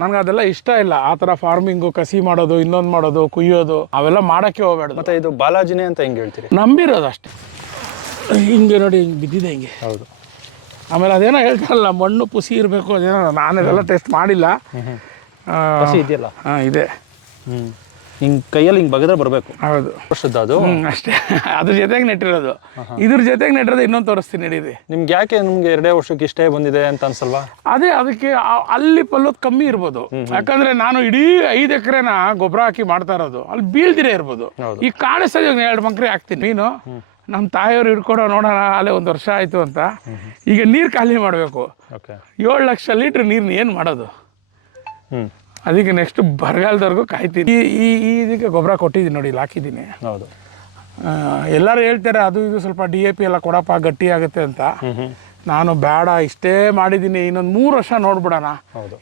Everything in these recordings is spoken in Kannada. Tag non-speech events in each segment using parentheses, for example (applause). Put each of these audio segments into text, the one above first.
ನನಗೆ ಅದೆಲ್ಲ ಇಷ್ಟ ಇಲ್ಲ. ಆ ಥರ ಫಾರ್ಮಿಂಗು ಕಸಿ ಮಾಡೋದು ಇನ್ನೊಂದು ಮಾಡೋದು ಕುಯ್ಯೋದು ಅವೆಲ್ಲ ಮಾಡೋಕ್ಕೆ ಹೋಗಬೇಡ ಮತ್ತೆ ಇದು ಬಾಲಾಜಿನೇ ಅಂತ ಹೆಂಗೆ ಹೇಳ್ತೀರಿ? ನಂಬಿರೋದು ಅಷ್ಟೇ. ಹಿಂಗೆ ನೋಡಿ ಹಿಂಗೆ ಬಿದ್ದಿದೆ ಹಿಂಗೆ. ಹೌದು. ಆಮೇಲೆ ಅದೇನೋ ಹೇಳ್ತಾರಲ್ಲ ಮಣ್ಣು ಪುಸಿ ಇರಬೇಕು ಅದೇನೋ. ನಾನು ಅದೆಲ್ಲ ಟೆಸ್ಟ್ ಮಾಡಿಲ್ಲ. ಹಸಿ ಇದೆಯಲ್ಲ? ಹಾಂ ಇದೆ. ಹ್ಞೂ ಹಿಂಗೆ ಕೈಯಲ್ಲಿ ಹಿಂಗೆ ಬಗದ್ರೆ ಬರಬೇಕು. ಹೌದು. ವರ್ಷದ ಅದು. ಅಷ್ಟೇ. (laughs) ಅದ್ರ ಜೊತೆಗೆ ನೆಟ್ಟಿರೋದು. ಇದ್ರ ಜೊತೆಗೆ ನೆಟ್ಟಿರೋದು ಇನ್ನೊಂದು ತೋರಿಸ್ತೀನಿ ನಡೀರಿ. ನಿಮ್ಗೆ ಯಾಕೆ ನಿಮ್ಗೆ ಎರಡೇ ವರ್ಷಕ್ಕೆ ಇಷ್ಟೇ ಬಂದಿದೆ ಅಂತ ಅನ್ಸಲ್ವಾ? ಅದೇ ಅದಕ್ಕೆ ಆ- ಅಲ್ಲಿ ಪಲ್ಲೋದು ಕಮ್ಮಿ ಇರ್ಬೋದು. ಯಾಕಂದ್ರೆ ನಾನು ಇಡೀ ಐದು ಎಕರೆನ ಗೊಬ್ಬರ ಹಾಕಿ ಮಾಡ್ತಾ ಇರೋದು. ಅಲ್ಲಿ ಬೀಳ್ದಿರೇ ಇರ್ಬೋದು. ಈ ಈಗ ಕಾಣಿಸ್ತದೆ ಇವಾಗ ಎರಡು ಮಂಕ್ರಿ ಹಾಕ್ತೀನಿ. ನೀನು ನಮ್ಮ ತಾಯಿಯವ್ರು ಹಿಡ್ಕೊಡೋ ನೋಡೋಣ ಅಲ್ಲೇ ಒಂದು ವರ್ಷ ಆಯಿತು ಅಂತ. ಈಗ ನೀರು ಖಾಲಿ ಮಾಡಬೇಕು. ಓಕೆ. ಏಳು ಲಕ್ಷ ಲೀಟ್ರ್ ನೀರ್ನ ಏನು ಮಾಡೋದು? ಹ್ಞೂ ಅದಕ್ಕೆ ನೆಕ್ಸ್ಟ್ ಬರಗಾಲದವರೆಗೂ ಕಾಯ್ತೀನಿ. ಈ ಈ ಇದಕ್ಕೆ ಗೊಬ್ಬರ ಕೊಟ್ಟಿದ್ದೀನಿ ನೋಡಿ ಇಲ್ಲಿ ಹಾಕಿದ್ದೀನಿ. ಹೌದು. ಎಲ್ಲರೂ ಹೇಳ್ತಾರೆ ಅದು ಇದು ಸ್ವಲ್ಪ ಡಿ ಎ ಪಿ ಎಲ್ಲ ಕೊಡಪ್ಪ ಗಟ್ಟಿ ಆಗುತ್ತೆ ಅಂತ. ನಾನು ಬೇಡ ಇಷ್ಟೇ ಮಾಡಿದ್ದೀನಿ. ಇನ್ನೊಂದು ಮೂರು ವರ್ಷ ನೋಡ್ಬಿಡೋಣ.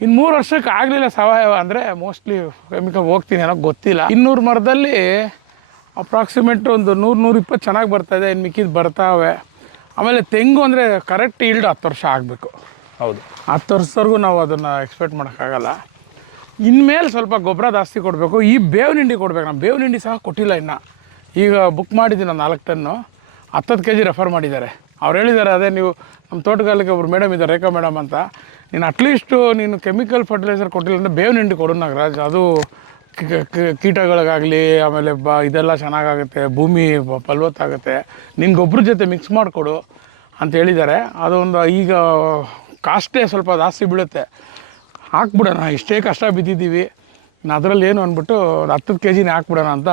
ಇನ್ನು ಮೂರು ವರ್ಷಕ್ಕೆ ಆಗಲಿಲ್ಲ ಸಾವಯವ ಅಂದರೆ ಮೋಸ್ಟ್ಲಿ ಕೆಮಿಕಲ್ ಹೋಗ್ತೀನಿ ಅನ್ನೋ ಗೊತ್ತಿಲ್ಲ. ಇನ್ನೂರು ಮರದಲ್ಲಿ ಅಪ್ರಾಕ್ಸಿಮೇಟ್ ಒಂದು ನೂರು ನೂರು ಇಪ್ಪತ್ತು ಚೆನ್ನಾಗಿ ಬರ್ತಾಯಿದೆ ಇನ್ನು ಮಿಕ್ಕಿದ್ದು ಬರ್ತಾವೆ. ಆಮೇಲೆ ತೆಂಗು ಅಂದರೆ ಕರೆಕ್ಟ್ ಇಲ್ಡ್ ಹತ್ತು ವರ್ಷ ಆಗಬೇಕು. ಹೌದು. ಹತ್ತು ವರ್ಷದವರೆಗೂ ನಾವು ಅದನ್ನು ಎಕ್ಸ್ಪೆಕ್ಟ್ ಮಾಡೋಕ್ಕಾಗಲ್ಲ. ಇನ್ಮೇಲೆ ಸ್ವಲ್ಪ ಗೊಬ್ಬರ ಜಾಸ್ತಿ ಕೊಡಬೇಕು. ಈ ಬೇವಿನ ಹಿಂಡಿ ಕೊಡ್ಬೇಕು ನಾನು. ಬೇವಿನ ಹಿಂಡಿ ಸಹ ಕೊಟ್ಟಿಲ್ಲ ಇನ್ನು. ಈಗ ಬುಕ್ ಮಾಡಿದ್ದೀನಿ ನಾನು ನಾಲ್ಕು ಟನ್ನು. ಹತ್ತತ್ತು ಕೆ ಜಿ ರೆಫರ್ ಮಾಡಿದ್ದಾರೆ. ಅವ್ರು ಹೇಳಿದ್ದಾರೆ, ಅದೇ ನೀವು ನಮ್ಮ ತೋಟಗಾರಿಕೆ ಒಬ್ರು ಮೇಡಮ್ ಇದ್ದಾರೆ, ರೇಖಾ ಮೇಡಮ್ ಅಂತ. ನೀನು ಅಟ್ಲೀಸ್ಟು ನೀನು ಕೆಮಿಕಲ್ ಫರ್ಟಿಲೈಸರ್ ಕೊಟ್ಟಿಲ್ಲ ಅಂದರೆ ಬೇವಿನ ಹಿಂಡಿ ಕೊಡು ನಾಗರಾಜ್. ಅದು ಕೀಟಗಳಿಗಾಗಲಿ, ಆಮೇಲೆ ಬ, ಇದೆಲ್ಲ ಚೆನ್ನಾಗಾಗುತ್ತೆ. ಭೂಮಿ ಫಲವತ್ತಾಗುತ್ತೆ ನಿನ್ನ ಗೊಬ್ಬರ ಜೊತೆ ಮಿಕ್ಸ್ ಮಾಡಿಕೊಡು. ಅಂತ ಹೇಳಿದ್ದಾರೆ. ಅದೊಂದು ಈಗ ಕಾಸ್ಟೇ ಸ್ವಲ್ಪ ಜಾಸ್ತಿ ಬೀಳುತ್ತೆ. ಹಾಕ್ಬಿಡೋಣ. ಇಷ್ಟೇ ಕಷ್ಟ ಬಿದ್ದಿದ್ದೀವಿ. ಅದರಲ್ಲಿ ಏನು ಅಂದ್ಬಿಟ್ಟು ಒಂದು ಹತ್ತು ಕೆ ಜಿನೇ ಹಾಕ್ಬಿಡೋಣ ಅಂತ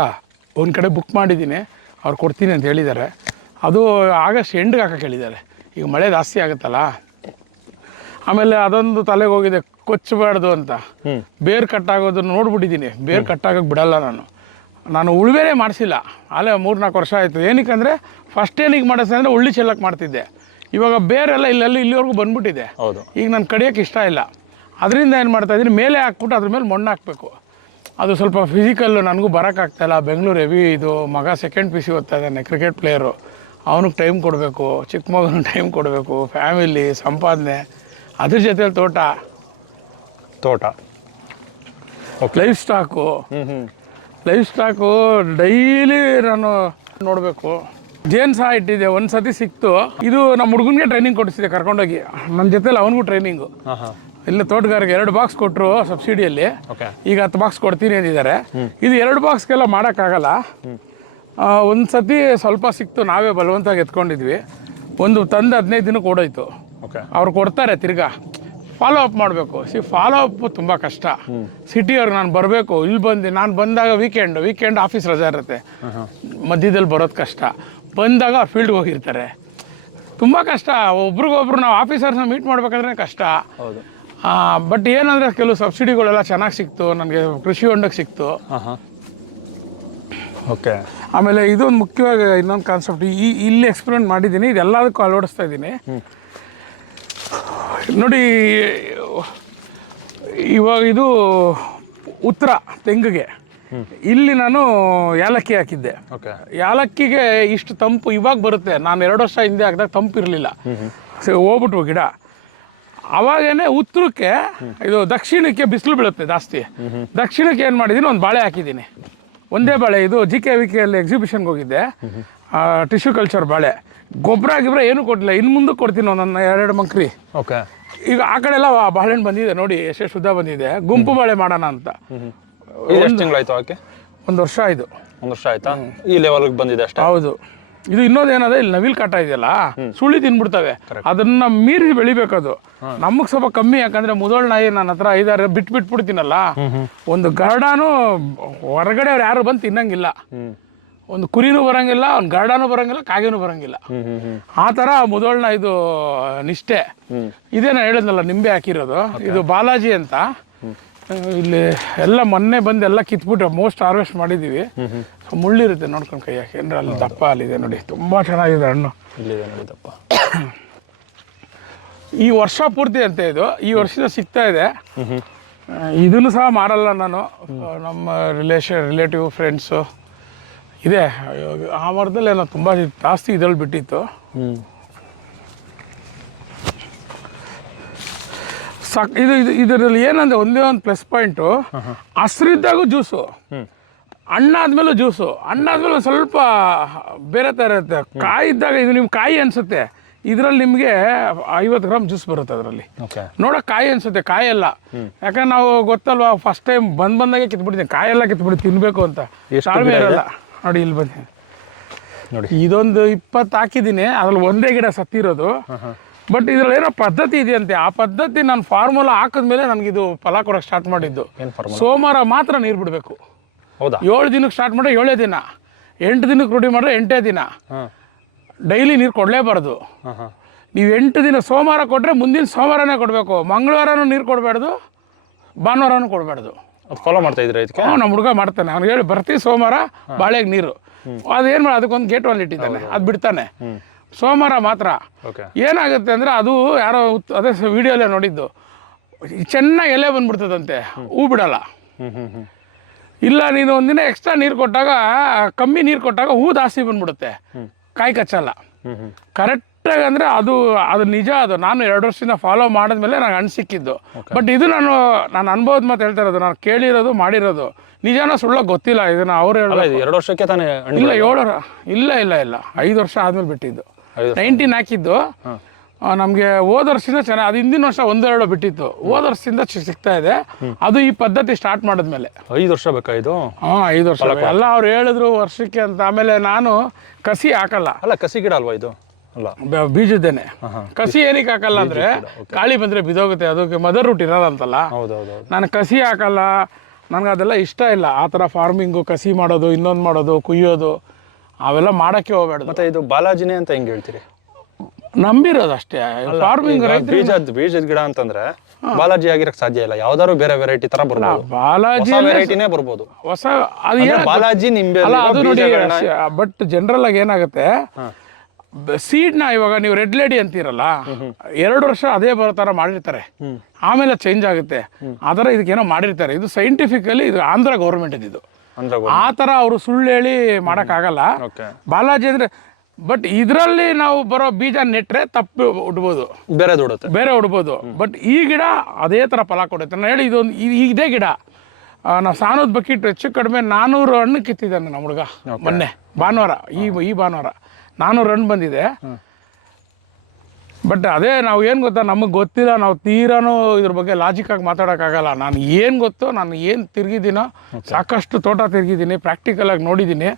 ಒಂದು ಕಡೆ ಬುಕ್ ಮಾಡಿದ್ದೀನಿ. ಅವ್ರು ಕೊಡ್ತೀನಿ ಅಂತ ಹೇಳಿದ್ದಾರೆ. ಅದು ಆಗಸ್ಟ್ ಎಂಡ್ಗೆ ಹಾಕಕ್ಕೆ ಹೇಳಿದ್ದಾರೆ. ಈಗ ಮಳೆ ಜಾಸ್ತಿ ಆಗುತ್ತಲ್ಲ? ಆಮೇಲೆ ಅದೊಂದು ತಲೆಗೆ ಹೋಗಿದೆ ಕೊಚ್ಚಬಾರ್ದು ಅಂತ. ಬೇರು ಕಟ್ಟಾಗೋದನ್ನು ನೋಡ್ಬಿಟ್ಟಿದ್ದೀನಿ. ಬೇರು ಕಟ್ಟಾಗಕ್ಕೆ ಬಿಡಲ್ಲ ನಾನು. ನಾನು ಉಳುವೆನೇ ಮಾಡಿಸಿಲ್ಲ. ಅಲ್ಲೇ ಮೂರು ನಾಲ್ಕು ವರ್ಷ ಆಯಿತು. ಏನಕ್ಕೆ ಅಂದರೆ ಫಸ್ಟ್ ಏನಿಗೆ ಮಾಡಿಸ್ದೆ ಅಂದರೆ ಉಳ್ಳಿ ಚೆಲ್ಲಕ್ಕೆ ಮಾಡ್ತಿದ್ದೆ. ಇವಾಗ ಬೇರೆಲ್ಲ ಇಲ್ಲೆಲ್ಲ ಇಲ್ಲಿವರೆಗೂ ಬಂದ್ಬಿಟ್ಟಿದೆ. ಹೌದು. ಈಗ ನಾನು ಕಡಿಯೋಕ್ಕೆ ಇಷ್ಟ ಇಲ್ಲ. ಅದರಿಂದ ಏನು ಮಾಡ್ತಾ ಇದ್ದೀನಿ ಮೇಲೆ ಹಾಕ್ಬಿಟ್ಟು ಅದ್ರ ಮೇಲೆ ಮಣ್ಣು ಹಾಕಬೇಕು. ಅದು ಸ್ವಲ್ಪ ಫಿಸಿಕಲ್ಲು ನನಗೂ ಬರೋಕ್ಕಾಗ್ತಾಯಿಲ್ಲ ಬೆಂಗಳೂರು ಹೆವಿ ಇದು ಮಗ ಸೆಕೆಂಡ್ ಪಿ ಸಿ ಓದ್ತಾ ಇದ್ದಾನೆ ಕ್ರಿಕೆಟ್ ಪ್ಲೇಯರು ಅವನಿಗೆ ಟೈಮ್ ಕೊಡಬೇಕು ಚಿಕ್ಕ ಮಗನಿಗೆ ಟೈಮ್ ಕೊಡಬೇಕು ಫ್ಯಾಮಿಲಿ ಸಂಪಾದನೆ ಅದ್ರ ಜೊತೆಲಿ ತೋಟ. ತೋಟ. Life stock life stock daily ನಾನು ನೋಡಬೇಕು. ಜೇನ್ ಸಹ ಇಟ್ಟಿದ್ದೆ ಒಂದು ಸತಿ ಸಿಕ್ತು. ಇದು ನಮ್ಮ ಹುಡುಗನಿಗೆ ಟ್ರೈನಿಂಗ್ ಕೊಡಿಸಿದೆ ಕರ್ಕೊಂಡೋಗಿ. ನನ್ನ ಜೊತೆಲಿ ಅವನಿಗೂ ಟ್ರೈನಿಂಗು ಇಲ್ಲ ತೋಟಗಾರಿಕೆ ಎರಡು ಬಾಕ್ಸ್ ಕೊಟ್ಟರು ಸಬ್ಸಿಡಿಯಲ್ಲಿ. ಈಗ ಹತ್ತು ಬಾಕ್ಸ್ ಕೊಡ್ತೀನಿ ಅಂದಿದ್ದಾರೆ. ಇದು ಎರಡು ಬಾಕ್ಸ್ಗೆಲ್ಲ ಮಾಡೋಕ್ಕಾಗಲ್ಲ. ಒಂದು ಸತಿ ಸ್ವಲ್ಪ ಸಿಕ್ತು ನಾವೇ ಬಲವಂತಾಗಿ ಎತ್ಕೊಂಡಿದ್ವಿ. ಒಂದು ತಂದು ಹದಿನೈದು ದಿನಕ್ಕೆ ಓಡೋಯ್ತು. ಓಕೆ ಅವ್ರು ಕೊಡ್ತಾರೆ ತಿರ್ಗಾ. ಫಾಲೋ ಅಪ್ ಮಾಡಬೇಕು. ಸಿ ಫಾಲೋ ಅಪ್ ತುಂಬ ಕಷ್ಟ. ಸಿಟಿಯವ್ರಿಗೆ ನಾನು ಬರಬೇಕು ಇಲ್ಲಿ ಬಂದು ನಾನು ಬಂದಾಗ ವೀಕೆಂಡ್ ವೀಕೆಂಡ್ ಆಫೀಸ್ ರಜೆ ಇರುತ್ತೆ. ಮಧ್ಯದಲ್ಲಿ ಬರೋದು ಕಷ್ಟ. ಬಂದಾಗ ಅವ್ರು ಫೀಲ್ಡ್ಗೆ ಹೋಗಿರ್ತಾರೆ. ತುಂಬ ಕಷ್ಟ. ಒಬ್ರಿಗೊಬ್ರು ನಾವು ಆಫೀಸರ್ಸ್ನ ಮೀಟ್ ಮಾಡ್ಬೇಕಂದ್ರೆ ಕಷ್ಟ. ಹೌದು. ಬಟ್ ಏನಂದ್ರೆ ಕೆಲವು ಸಬ್ಸಿಡಿಗಳೆಲ್ಲ ಚೆನ್ನಾಗಿ ಸಿಕ್ತು ನನಗೆ ಕೃಷಿ ಹೊಂಡಕ್ಕೆ ಸಿಕ್ತು. ಓಕೆ ಆಮೇಲೆ ಇದೊಂದು ಮುಖ್ಯವಾಗಿ ಇನ್ನೊಂದು ಕಾನ್ಸೆಪ್ಟ್ ಈ ಇಲ್ಲಿ ಎಕ್ಸ್ಪೆರಿಮೆಂಟ್ ಮಾಡಿದ್ದೀನಿ ಇದೆಲ್ಲದಕ್ಕೂ ಅಳವಡಿಸ್ತಾ ಇದ್ದೀನಿ. ನೋಡಿ ಇವಾಗ ಇದು ಉತ್ತರ ತೆಂಗಿಗೆ. ಇಲ್ಲಿ ನಾನು ಏಲಕ್ಕಿ ಹಾಕಿದ್ದೆ. ಓಕೆ ಯಾಲಕ್ಕಿಗೆ ಇಷ್ಟು ತಂಪು ಇವಾಗ ಬರುತ್ತೆ. ನಾನು ಎರಡು ವರ್ಷ ಹಿಂದೆ ಹಾಕಿದಾಗ ತಂಪು ಇರಲಿಲ್ಲ. ಹೋಗ್ಬಿಟ್ವು ಗಿಡ. ಅವಾಗೇನೆ ಉತ್ತರಕ್ಕೆ ಇದು ದಕ್ಷಿಣಕ್ಕೆ ಬಿಸಿಲು ಬೀಳುತ್ತೆ ಜಾಸ್ತಿ. ದಕ್ಷಿಣಕ್ಕೆ ಏನು ಮಾಡಿದ್ದೀನಿ ಒಂದು ಬಾಳೆ ಹಾಕಿದ್ದೀನಿ ಒಂದೇ ಬಾಳೆ ಇದು ಜಿ ಕೆ ವಿ ಕೆಯಲ್ಲಿ ಎಕ್ಸಿಬಿಷನ್ಗೆ ಹೋಗಿದ್ದೆ ಟಿಶ್ಯೂ ಕಲ್ಚರ್ ಬಾಳೆ. ಗೊಬ್ಬರ ಗಿಬ್ಬರ ಏನೂ ಕೊಟ್ಟಿಲ್ಲ ಇನ್ನು ಮುಂದೆ ಕೊಡ್ತೀನಿ ನನ್ನ ಎರಡು ಮಂಕ್ರಿ. ಓಕೆ. ಈಗ ಆ ಕಡೆ ಎಲ್ಲ ಬಾಳೆಹಣ್ಣು ಬಂದಿದೆ ನೋಡಿ ಎಷ್ಟೇ ಶುದ್ಧ ಬಂದಿದೆ. ಗುಂಪು ಬಾಳೆ ಮಾಡೋಣ ಅಂತ. ಎಷ್ಟು ತಿಂಗಳಾಯ್ತು ಆಕೆ ಒಂದು ವರ್ಷ ಆಯಿತು. ಒಂದು ವರ್ಷ ಆಯ್ತಾ? ಈ ಲೆವೆಲ್ಗೆ ಬಂದಿದೆ ಅಷ್ಟೇ? ಹೌದು. ಇದು ಇನ್ನೊಂದೇನದ ಇಲ್ಲಿ ನವಿಲ್ ಕಾಟ ಇದೆಯಲ್ಲ ಸುಳಿ ತಿನ್ಬಿಡ್ತವೆ. ಅದನ್ನ ಮೀರಿ ಬೆಳಿಬೇಕದು. ನಮಗೆ ಸ್ವಲ್ಪ ಕಮ್ಮಿ ಯಾಕಂದ್ರೆ ಮುದೋಳ್ ನಾಯಿ ನನ್ನ ಹತ್ರ ಐದಾರು ಬಿಟ್ ಬಿಟ್ಬಿಡ್ತೀನಲ್ಲ ಒಂದು ಗರ್ಡಾನು ಹೊರಗಡೆ ಅವ್ರು ಯಾರು ಬಂದು ತಿನ್ನಂಗಿಲ್ಲ. ಒಂದು ಕುರಿನೂ ಬರಂಗಿಲ್ಲ ಒಂದು ಗರ್ಡಾನು ಬರಂಗಿಲ್ಲ ಕಾಗೆನೂ ಬರಂಗಿಲ್ಲ. ಆ ಥರ ಮುದೋಳ್ನ ಇದು ನಿಷ್ಠೆ. ಇದೇ ನಾನು ಹೇಳಿದ್ನಲ್ಲ ನಿಂಬೆ ಹಾಕಿರೋದು. ಇದು ಬಾಲಾಜಿ ಅಂತ. ಇಲ್ಲಿ ಎಲ್ಲ ಮೊನ್ನೆ ಬಂದು ಎಲ್ಲ ಕಿತ್ಬಿಟ್ಟು ಮೋಸ್ಟ್ ಹಾರ್ವೆಸ್ಟ್ ಮಾಡಿದ್ದೀವಿ ಮುಳ್ಳಿರುತ್ತೆ ನೋಡ್ಕೊಂಡು ಕೈ ಹಾಕಿ. ಅಂದ್ರೆ ಅಲ್ಲಿ ದಪ್ಪ ಅಲ್ಲಿದೆ ನೋಡಿ. ತುಂಬ ಚೆನ್ನಾಗಿದೆ ಹಣ್ಣು. ಇಲ್ಲಿದೆ ನೋಡಿದಪ್ಪ ಈ ವರ್ಷ ಪೂರ್ತಿ ಅಂತ ಇದು. ಈ ವರ್ಷದ ಸಿಗ್ತಾ ಇದೆ. ಇದನ್ನು ಸಹ ಮಾರಲ್ಲ ನಾನು. ನಮ್ಮ ರಿಲೇಷನ್ ರಿಲೇಟಿವ್ ಫ್ರೆಂಡ್ಸು ಇದೆ. ಆ ವಾರದಲ್ಲಿ ಏನೋ ತುಂಬ ಜಾಸ್ತಿ ಇದ್ರಲ್ಲಿ ಬಿಟ್ಟಿತ್ತು. ಸಾಕು ಇದು ಇದು ಇದರಲ್ಲಿ ಏನಂದ್ರೆ ಒಂದೇ ಒಂದು ಪ್ಲಸ್ ಪಾಯಿಂಟು ಹಸಿರಿದ್ದಾಗೂ ಜ್ಯೂಸು ಹಣ್ಣಾದ್ಮೇಲೂ ಜ್ಯೂಸು. ಹಣ್ಣಾದ್ಮೇಲೆ ಆದ್ಮೇಲೆ ಸ್ವಲ್ಪ ಬೇರೆ ಥರ ಇರುತ್ತೆ. ಕಾಯಿ ಇದ್ದಾಗ ಇದು ನಿಮ್ಮ ಕಾಯಿ ಅನಿಸುತ್ತೆ. ಇದರಲ್ಲಿ ನಿಮಗೆ ಐವತ್ತು ಗ್ರಾಮ್ ಜ್ಯೂಸ್ ಬರುತ್ತೆ ಅದರಲ್ಲಿ. ನೋಡೋಕೆ ಕಾಯಿ ಅನ್ಸುತ್ತೆ. ಕಾಯಿ ಎಲ್ಲ ಯಾಕಂದ್ರೆ ನಾವು ಗೊತ್ತಲ್ವಾ ಫಸ್ಟ್ ಟೈಮ್ ಬಂದ್ ಬಂದಾಗೆ ಕಿತ್ಬಿಡ್ತೀನಿ. ಕಾಯೆಲ್ಲ ಕಿತ್ಬಿಡಿ ತಿನ್ಬೇಕು ಅಂತ. ತಾಳ್ಮೆ ಇರಲ್ಲ. ನೋಡಿ ಇಲ್ಲಿ ಬನ್ನಿ. ನೋಡಿ. ಇದೊಂದು ಇಪ್ಪತ್ತು ಹಾಕಿದ್ದೀನಿ. ಅದ್ರಲ್ಲಿ ಒಂದೇ ಗಿಡ ಸತ್ತಿರೋದು. ಬಟ್ ಇದ್ರಲ್ಲಿ ಏನೋ ಪದ್ಧತಿ ಇದೆಯಂತೆ. ಆ ಪದ್ಧತಿ ನಾನು ಫಾರ್ಮುಲಾ ಹಾಕಿದ್ಮೇಲೆ ನನಗಿದು ಫಲ ಕೊಡೋಕೆ ಸ್ಟಾರ್ಟ್ ಮಾಡಿದ್ದು. ಸೋಮವಾರ ಮಾತ್ರ ನೀರು ಬಿಡಬೇಕು. ಹೌದಾ? ಏಳು ದಿನಕ್ಕೆ ಸ್ಟಾರ್ಟ್ ಮಾಡಿದ್ರೆ ಏಳೇ ದಿನ. ಎಂಟು ದಿನಕ್ಕೆ ರೂಢಿ ಮಾಡಿದ್ರೆ ಎಂಟೇ ದಿನ. ಡೈಲಿ ನೀರು ಕೊಡಲೇಬಾರ್ದು. ನೀವು ಎಂಟು ದಿನ ಸೋಮವಾರ ಕೊಟ್ಟರೆ ಮುಂದಿನ ಸೋಮವಾರನೇ ಕೊಡಬೇಕು. ಮಂಗಳವಾರನೂ ನೀರು ಕೊಡಬಾರ್ದು ಭಾನುವಾರನೂ ಕೊಡಬಾರ್ದು ಅದು ಫಾಲೋ ಮಾಡ್ತಾ ಇದ್ರೆ ಇದಕ್ಕೆ? ನಮ್ಮ ಹುಡುಗ ಮಾಡ್ತಾನೆ. ಅವ್ನಿಗೆ ಹೇಳಿ ಬರ್ತೀವಿ ಸೋಮವಾರ ಬಾಳೆಗೆ ನೀರು. ಅದೇನು ಮಾಡಿ ಅದಕ್ಕೊಂದು ಗೇಟ್ ಅಲ್ಲಿ ಇಟ್ಟಿದ್ದಾನೆ. ಅದು ಬಿಡ್ತಾನೆ. ಸೋಮವಾರ ಮಾತ್ರ. ಏನಾಗುತ್ತೆ ಅಂದರೆ ಅದು ಯಾರೋ ಅದೇ ವಿಡಿಯೋಲ್ಲೇ ನೋಡಿದ್ದು. ಚೆನ್ನಾಗಿ ಎಲೆ ಬಂದ್ಬಿಡ್ತದಂತೆ. ಹೂ ಬಿಡಲ್ಲ. ಇಲ್ಲ ನೀನು ಒಂದಿನ ಎಕ್ಸ್ಟ್ರಾ ನೀರು ಕೊಟ್ಟಾಗ ಕಮ್ಮಿ ನೀರು ಕೊಟ್ಟಾಗ ಹೂ ಜಾಸ್ತಿ ಬಂದ್ಬಿಡುತ್ತೆ. ಕಾಯಿ ಕಚ್ಚಲ್ಲ. ಕರೆಕ್ಟಾಗಿ ಅಂದರೆ ಅದು ಅದು ನಿಜ ಅದು. ನಾನು ಎರಡು ವರ್ಷದಿಂದ ಫಾಲೋ ಮಾಡಿದ್ಮೇಲೆ ನನಗೆ ಅನ್ಸಿಕ್ಕಿದ್ದು ಸಿಕ್ಕಿದ್ದು. ಬಟ್ ಇದು ನಾನು ನಾನು ಅನುಭವದ ಮಾತು ಹೇಳ್ತಾ ಇರೋದು ನಾನು ಕೇಳಿರೋದು ಮಾಡಿರೋದು. ನಿಜಾನ ಸುಳ್ಳ ಗೊತ್ತಿಲ್ಲ ಇದನ್ನ ಅವ್ರು ಹೇಳೋದು ಎರಡು ವರ್ಷಕ್ಕೆ ತಾನೇ ಇಲ್ಲ ಏಳು ಇಲ್ಲ ಇಲ್ಲ ಇಲ್ಲ. ಐದು ವರ್ಷ ಆದ್ಮೇಲೆ ಬಿಟ್ಟಿದ್ದು. ನೈನ್ಟೀನ್ ಹಾಕಿದ್ದು. ನಮಗೆ ಹೋದ ವರ್ಷದಿಂದ ಚೆನ್ನಾಗಿ ಅದು ಹಿಂದಿನ ವರ್ಷ ಒಂದೆರಡು ಬಿಟ್ಟಿತ್ತು. ಹೋದ ವರ್ಷದಿಂದ ಸಿಗ್ತಾ ಇದೆ. ಅದು ಈ ಪದ್ಧತಿ ಸ್ಟಾರ್ಟ್ ಮಾಡಿದ್ಮೇಲೆ. ಐದು ವರ್ಷ ಬೇಕಾ ಇದು? ಹಾಂ ಐದು ವರ್ಷ ಎಲ್ಲ ಅವ್ರು ಹೇಳಿದ್ರು ವರ್ಷಕ್ಕೆ ಅಂತ. ಆಮೇಲೆ ನಾನು ಕಸಿ ಹಾಕಲ್ಲ. ಅಲ್ಲ ಕಸಿ ಗಿಡ ಅಲ್ವಾ ಇದು? ಅಲ್ಲ. ಬ- ಬೀಜದ್ದೇನೆ. ಕಸಿ ಏನಕ್ಕೆ ಹಾಕಲ್ಲ ಅಂದ್ರೆ ಗಾಳಿ ಬಂದ್ರೆ ಬಿದೋಗುತ್ತೆ ಅದಕ್ಕೆ ಮದರ್ ರೂಟ್ ಇರೋದಂತಲ್ಲ. ಅಂತಲ್ಲ ಹೌದು ಹೌದು ನಾನು ಕಸಿ ಹಾಕಲ್ಲ. ನನಗೆ ಅದೆಲ್ಲ ಇಷ್ಟ ಇಲ್ಲ. ಆ ಥರ ಫಾರ್ಮಿಂಗು ಕಸಿ ಮಾಡೋದು ಇನ್ನೊಂದು ಮಾಡೋದು ಕುಯ್ಯೋದು ಅವೆಲ್ಲ ಮಾಡೋಕ್ಕೆ ಹೋಗ್ಬೇಡ ಮತ್ತೆ ಇದು ಬಾಲಾಜಿನೇ ಅಂತ ಹೆಂಗ್ ಹೇಳ್ತೀರಿ? ನಂಬಿರೋದು ಅಷ್ಟೇ ಫಾರ್ಮಿಂಗ್ ಬೀಜದ ಬೀಜದ ಗಿಡ ಅಂತಂದ್ರೆ ಬಾಲಾಜಿ ಆಗಿರಕ್ ಸಾಧ್ಯ ಇಲ್ಲ. ಯಾವ್ದಾದ್ರು ಬೇರೆ ವೆರೈಟಿ ತರ ಬರ್ಬೋದು. ಬಾಲಾಜಿ ವೆರೈಟಿನೇ ಬರ್ಬೋದು. ಹೊಸ ಬಾಲಾಜಿ ನಿಂಬೆ ಅಲ್ಲ ಅದು ನೋಡಿ ಬಟ್ ಜನರಲ್ ಆಗಿ ಏನಾಗುತ್ತೆ ನ ಇವಾಗ ನೀವು ರೆಡ್ ಲೇಡಿ ಅಂತೀರಲ್ಲ ಎರಡು ವರ್ಷ ಅದೇ ಬರೋ ತರ ಮಾಡಿರ್ತಾರೆ. ಆಮೇಲೆ ಚೇಂಜ್ ಆಗುತ್ತೆ. ಆತರ ಇದಕ್ಕೇನೋ ಮಾಡಿರ್ತಾರೆ. ಇದು ಸೈಂಟಿಫಿಕಲಿ ಇದು ಆಂಧ್ರ ಗೌರ್ಮೆಂಟ್ ಇದು ಆ ತರ ಅವರು ಸುಳ್ಳು ಹೇಳಿ ಮಾಡೋಕ್ಕಾಗಲ್ಲ. ಆಗಲ್ಲ ಬಾಲಾಜಿ ಅಂದರೆ ಬಟ್ ಇದರಲ್ಲಿ ನಾವು ಬರೋ ಬೀಜ ನೆಟ್ಟರೆ ತಪ್ಪು ಉಡ್ಬೋದು. ಬೇರೆ ದುಡುತ್ತೆ ಬೇರೆ ಉಡ್ಬೋದು. ಬಟ್ ಈ ಗಿಡ ಅದೇ ಥರ ಫಲ ಕೊಡುತ್ತೆ. ನಾನು ಹೇಳಿ ಇದೊಂದು ಇದು ಗಿಡ. ನಾವು ಸಾನದ ಬಕೆಟ್ ಹೆಚ್ಚು ಕಡಿಮೆ ನಾನ್ನೂರು ಹಣ್ಣು ಕಿತ್ತಿದ್ದಾನೆ ನಮ್ಮ ಹುಡುಗ. ಮೊನ್ನೆ. ಭಾನುವಾರ. ಈ ಈ ಭಾನುವಾರ ನಾನ್ನೂರು ಹಣ್ಣು ಬಂದಿದೆ. ಬಟ್ ಅದೇ ನಾವು ಏನು ಗೊತ್ತಾ ನಮಗೆ ಗೊತ್ತಿಲ್ಲ ನಾವು ತೀರಾನು ಇದ್ರ ಬಗ್ಗೆ ಲಾಜಿಕ್ಕಾಗಿ ಮಾತಾಡೋಕ್ಕಾಗಲ್ಲ. ನಾನು ಏನು ಗೊತ್ತೋ ನಾನು ಏನು ತಿರುಗಿದ್ದೀನೋ ಸಾಕಷ್ಟು ತೋಟ ತಿರುಗಿದ್ದೀನಿ ಪ್ರಾಕ್ಟಿಕಲಾಗಿ ನೋಡಿದ್ದೀನಿ.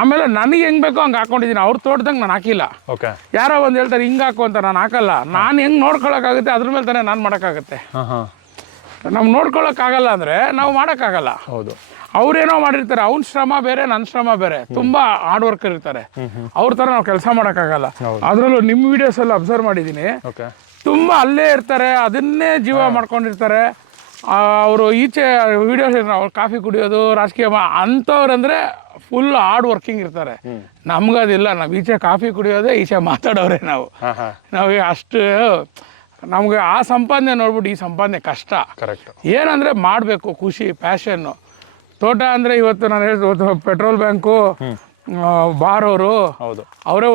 ಆಮೇಲೆ ನನಗೆ ಹೆಂಗೆ ಬೇಕೋ ಹಂಗೆ ಹಾಕೊಂಡಿದ್ದೀನಿ. ಅವ್ರ ತೋಟದಂಗೆ ನಾನು ಹಾಕಿಲ್ಲ. ಓಕೆ ಯಾರೋ ಒಂದು ಹೇಳ್ತಾರೆ ಹಿಂಗೆ ಹಾಕು ಅಂತ ನಾನು ಹಾಕಲ್ಲ. ನಾನು ಹೆಂಗೆ ನೋಡ್ಕೊಳಕ್ಕಾಗುತ್ತೆ ಅದ್ರ ಮೇಲೆ ತಾನೇ ನಾನು ಮಾಡೋಕ್ಕಾಗತ್ತೆ. ನಮ್ಗೆ ನಾವು ನೋಡ್ಕೊಳಕ್ಕಾಗಲ್ಲ ಅಂದರೆ ನಾವು ಮಾಡೋಕ್ಕಾಗಲ್ಲ. ಹೌದು. ಅವ್ರೇನೋ ಮಾಡಿರ್ತಾರೆ ಅವ್ನ ಶ್ರಮ ಬೇರೆ ನನ್ನ ಶ್ರಮ ಬೇರೆ. ತುಂಬಾ ಹಾರ್ಡ್ ವರ್ಕರ್ ಇರ್ತಾರೆ. ಅವ್ರ ತರ ನಾವು ಕೆಲಸ ಮಾಡೋಕ್ಕಾಗಲ್ಲ. ಅದರಲ್ಲೂ ನಿಮ್ಮ ವಿಡಿಯೋಸ್ ಎಲ್ಲ ಅಬ್ಸರ್ವ್ ಮಾಡಿದ್ದೀನಿ ತುಂಬಾ ಅಲ್ಲೇ ಇರ್ತಾರೆ ಅದನ್ನೇ ಜೀವ ಮಾಡ್ಕೊಂಡಿರ್ತಾರೆ. ಅವರು ಈಚೆ ವಿಡಿಯೋಸ್ ಅವ್ರು ಕಾಫಿ ಕುಡಿಯೋದು ರಾಜಕೀಯ ಅಂಥವ್ರಂದ್ರೆ ಫುಲ್ ಹಾರ್ಡ್ ವರ್ಕಿಂಗ್ ಇರ್ತಾರೆ. ನಮ್ಗದಿಲ್ಲ ನಾವು ಈಚೆ ಕಾಫಿ ಕುಡಿಯೋದೇ ಈಚೆ ಮಾತಾಡೋರೆ ನಾವು. ನಾವು ಅಷ್ಟು ನಮಗೆ ಆ ಸಂಪಾದನೆ ನೋಡ್ಬಿಟ್ಟು ಈ ಸಂಪಾದನೆ ಕಷ್ಟ. ಕರೆಕ್ಟ್ ಏನಂದ್ರೆ ಮಾಡಬೇಕು ಖುಷಿ ಪ್ಯಾಷನ್ನು ತೋಟ ಅಂದ್ರೆ ಇವತ್ತು ನಾನು ಹೇಳ್ದು ಪೆಟ್ರೋಲ್ ಬ್ಯಾಂಕು ಬಾರ್ ಅವರು ಹೌದು. ಅವರೇ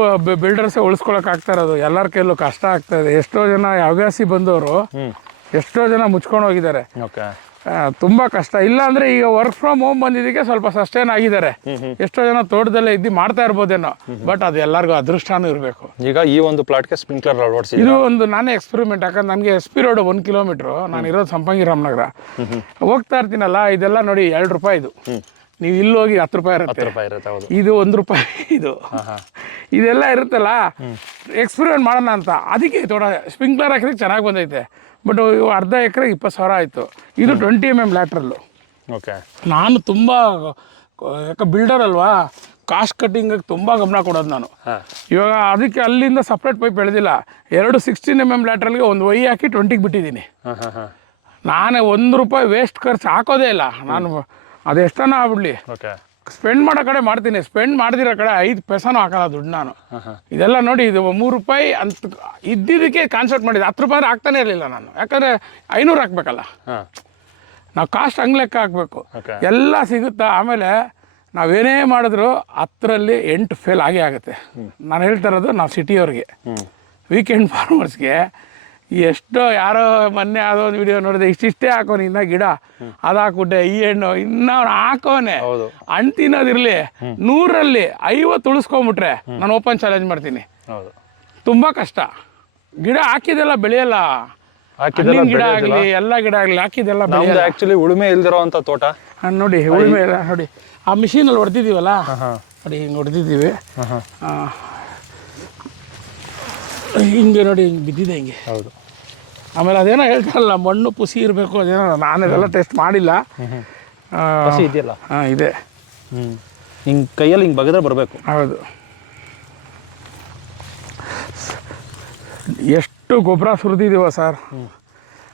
ಬಿಲ್ಡರ್ಸ್ ಉಳಿಸ್ಕೊಳಕ್ ಆಗ್ತಾ ಇರೋದು. ಎಲ್ಲರ ಕೈಲೂ ಕಷ್ಟ ಆಗ್ತಾ ಇದೆ. ಎಷ್ಟೋ ಜನ ಹವ್ಯಾಸಿ ಬಂದವರು ಎಷ್ಟೋ ಜನ ಮುಚ್ಕೊಂಡು ಹೋಗಿದ್ದಾರೆ. ತುಂಬಾ ಕಷ್ಟ. ಇಲ್ಲ ಅಂದ್ರೆ ಈಗ ವರ್ಕ್ ಫ್ರಮ್ ಹೋಮ್ ಬಂದಿದ್ದಕ್ಕೆ ಸ್ವಲ್ಪ ಸಸ್ಟೈನ್ ಆಗಿದ್ದಾರೆ. ಎಷ್ಟೋ ಜನ ತೋಟದಲ್ಲೇ ಇದ್ದು ಮಾಡ್ತಾ ಇರ್ಬೋದೇನೋ ಬಟ್ ಅದು ಎಲ್ಲರಿಗೂ ಅದೃಷ್ಟನೂ ಇರಬೇಕು. ಈಗ ಈ ಒಂದು ಪ್ಲಾಟ್ಗೆ ಸ್ಪ್ರಿಂಕ್ಲರ್ ಅಳವಡಿಸಿ ಇದು ಒಂದು ನಾನೇ ಎಕ್ಸ್ಪೆರಿಮೆಂಟ್ ಯಾಕಂದ್ರೆ ನನಗೆ ಎಸ್ ಪಿ ರೋಡ್ ಒಂದು ಕಿಲೋಮೀಟ್ರು ನಾನು ಇರೋದು ಸಂಪಂಗಿ ರಾಮನಗರ. ಹೋಗ್ತಾ ಇರ್ತೀನಲ್ಲ ಇದೆಲ್ಲ ನೋಡಿ ಎರಡು ರೂಪಾಯಿ ಇದು. ನೀವು ಇಲ್ಲಿ ಹೋಗಿ ಹತ್ತು ರೂಪಾಯಿ ಇರುತ್ತೆ. ಹತ್ತು ರೂಪಾಯಿ ಇರುತ್ತೆ ಇದು ಒಂದು ರೂಪಾಯಿ ಇದು. ಇದೆಲ್ಲ ಇರುತ್ತಲ್ಲ ಎಕ್ಸ್ಪೆರಿಮೆಂಟ್ ಮಾಡೋಣ ಅಂತ. ಅದಕ್ಕೆ ತೋಟ ಸ್ಪ್ರಿಂಕ್ಲರ್ ಹಾಕಿದ್ರೆ ಚೆನ್ನಾಗಿ ಬಂದೈತೆ. ಬಟ್ ಅರ್ಧ ಎಕರೆ ಇಪ್ಪತ್ತು ಸಾವಿರ ಆಯಿತು. ಇದು twenty M M lateral okay. ನಾನು ತುಂಬ ಯಾಕೆ ಬಿಲ್ಡರ್ ಅಲ್ವಾ? ಕಾಸ್ಟ್ ಕಟ್ಟಿಂಗಿಗೆ ತುಂಬ ಗಮನ ಕೊಡೋದು ನಾನು. ಇವಾಗ ಅದಕ್ಕೆ ಅಲ್ಲಿಂದ ಸಪ್ರೇಟ್ ಪೈಪ್ ಎಳೆದಿಲ್ಲ. ಎರಡು ಸಿಕ್ಸ್ಟೀನ್ ಎಂ ಎಂ ಲ್ಯಾಟ್ರಲ್ಗೆ ಒಂದು ವೈ ಹಾಕಿ ಟ್ವೆಂಟಿಗೆ ಬಿಟ್ಟಿದ್ದೀನಿ. ಹಾ ಹಾ ಹಾ. ನಾನೇ ಒಂದು ರೂಪಾಯಿ ವೇಸ್ಟ್ ಖರ್ಚು ಹಾಕೋದೇ ಇಲ್ಲ. ನಾನು ಅದೆಷ್ಟನ ಆಗ್ಬಿಡ್ಲಿ. ಓಕೆ. ಸ್ಪೆಂಡ್ ಮಾಡೋ ಕಡೆ ಮಾಡ್ತೀನಿ. ಸ್ಪೆಂಡ್ ಮಾಡ್ದಿರೋ ಕಡೆ ಐದು ಪೈಸಾನು ಹಾಕಲ್ಲ ದುಡ್ಡು ನಾನು. ಇದೆಲ್ಲ ನೋಡಿ ಇದು ಮೂರು ರೂಪಾಯಿ ಅಂತ ಇದ್ದಿದ್ದಕ್ಕೆ ಕಾನ್ಸೆಪ್ಟ್ ಮಾಡಿದೆ ಹತ್ತು ರೂಪಾಯಿ ಹಾಕ್ತಾನೆ ಇರಲಿಲ್ಲ ನಾನು. ಯಾಕಂದರೆ ಐನೂರು ಹಾಕ್ಬೇಕಲ್ಲ. ನಾವು ಕಾಸ್ಟ್ ಹಂಗೆ ಲೆಕ್ಕ ಹಾಕಬೇಕು. ಎಲ್ಲ ಸಿಗುತ್ತಾ? ಆಮೇಲೆ ನಾವೇನೇ ಮಾಡಿದ್ರು ಹತ್ತರಲ್ಲಿ ಎಂಟು ಫೇಲ್ ಆಗೇ ಆಗುತ್ತೆ. ನಾನು ಹೇಳ್ತಾ ಇರೋದು ನಾವು ಸಿಟಿಯವ್ರಿಗೆ ವೀಕೆಂಡ್ ಫಾರ್ಮರ್ಸ್ಗೆ ಎಷ್ಟೋ ಯಾರೋ ಮೊನ್ನೆ ಯಾವುದೋ ಒಂದು ವಿಡಿಯೋ ನೋಡಿದೆ ಇಷ್ಟಿಷ್ಟೇ ಹಾಕೋನು ಇನ್ನ ಗಿಡ. ಅದು ಹಾಕ್ಬಿಟ್ಟೆ ಈ ಹೆಣ್ಣು ಇನ್ನ ಅವ್ನು ಹಾಕೋನೆ. ಹೌದು. ಹಣ್ಣು ತಿನ್ನೋದಿರ್ಲಿ ನೂರಲ್ಲಿ ಐವತ್ತು ಉಳಿಸ್ಕೊಂಬಿಟ್ರೆ ನಾನು ಓಪನ್ ಚಾಲೆಂಜ್ ಮಾಡ್ತೀನಿ. ಹೌದು. ತುಂಬಾ ಕಷ್ಟ. ಗಿಡ ಹಾಕಿದೆಲ್ಲ ಬೆಳೆಯಲ್ಲ. ಗಿಡ. ಆಗಲಿ ಎಲ್ಲ ಗಿಡ ಆಗಲಿ ಹಾಕಿದೆಲ್ಲ ಆಕ್ಚುಲಿ ಉಳುಮೆ ಇಲ್ದಿರೋಂತ ತೋಟ. ನೋಡಿ ಉಳುಮೆ ಇಲ್ಲ ನೋಡಿ. ಆ ಮಿಷಿನಲ್ಲಿ ಹೊಡೆದಿದ್ದೀವಲ್ಲ? ಹೊಡೆದಿದೀವಲ್ಲ ನೋಡಿ ಹಿಂಗೆ ಹೊಡೆದಿದ್ದೀವಿ. ಹಿಂಗೆ ನೋಡಿ ಹಿಂಗೆ ಬಿದ್ದಿದೆ ಹಿಂಗೆ. ಹೌದು. ಆಮೇಲೆ ಅದೇನೋ ಹೇಳ್ತಾರಲ್ಲ ಮಣ್ಣು ಪುಸಿ ಇರಬೇಕು ಅದೇನೋ ನಾನು ಅದೆಲ್ಲ ಟೆಸ್ಟ್ ಮಾಡಿಲ್ಲ. ಹಸಿ ಇದೆಯಲ್ಲ? ಹಾ, ಇದೆ. ಹ್ಮ್. ಹಿಂಗ್ ಕೈಯಲ್ಲಿ ಹಿಂಗೆ ಬಗದ್ರೆ ಬರಬೇಕು. ಹೌದು. ಎಷ್ಟು ಗೊಬ್ಬರ ಸುರಿದಿದ್ದೀವ ಸರ್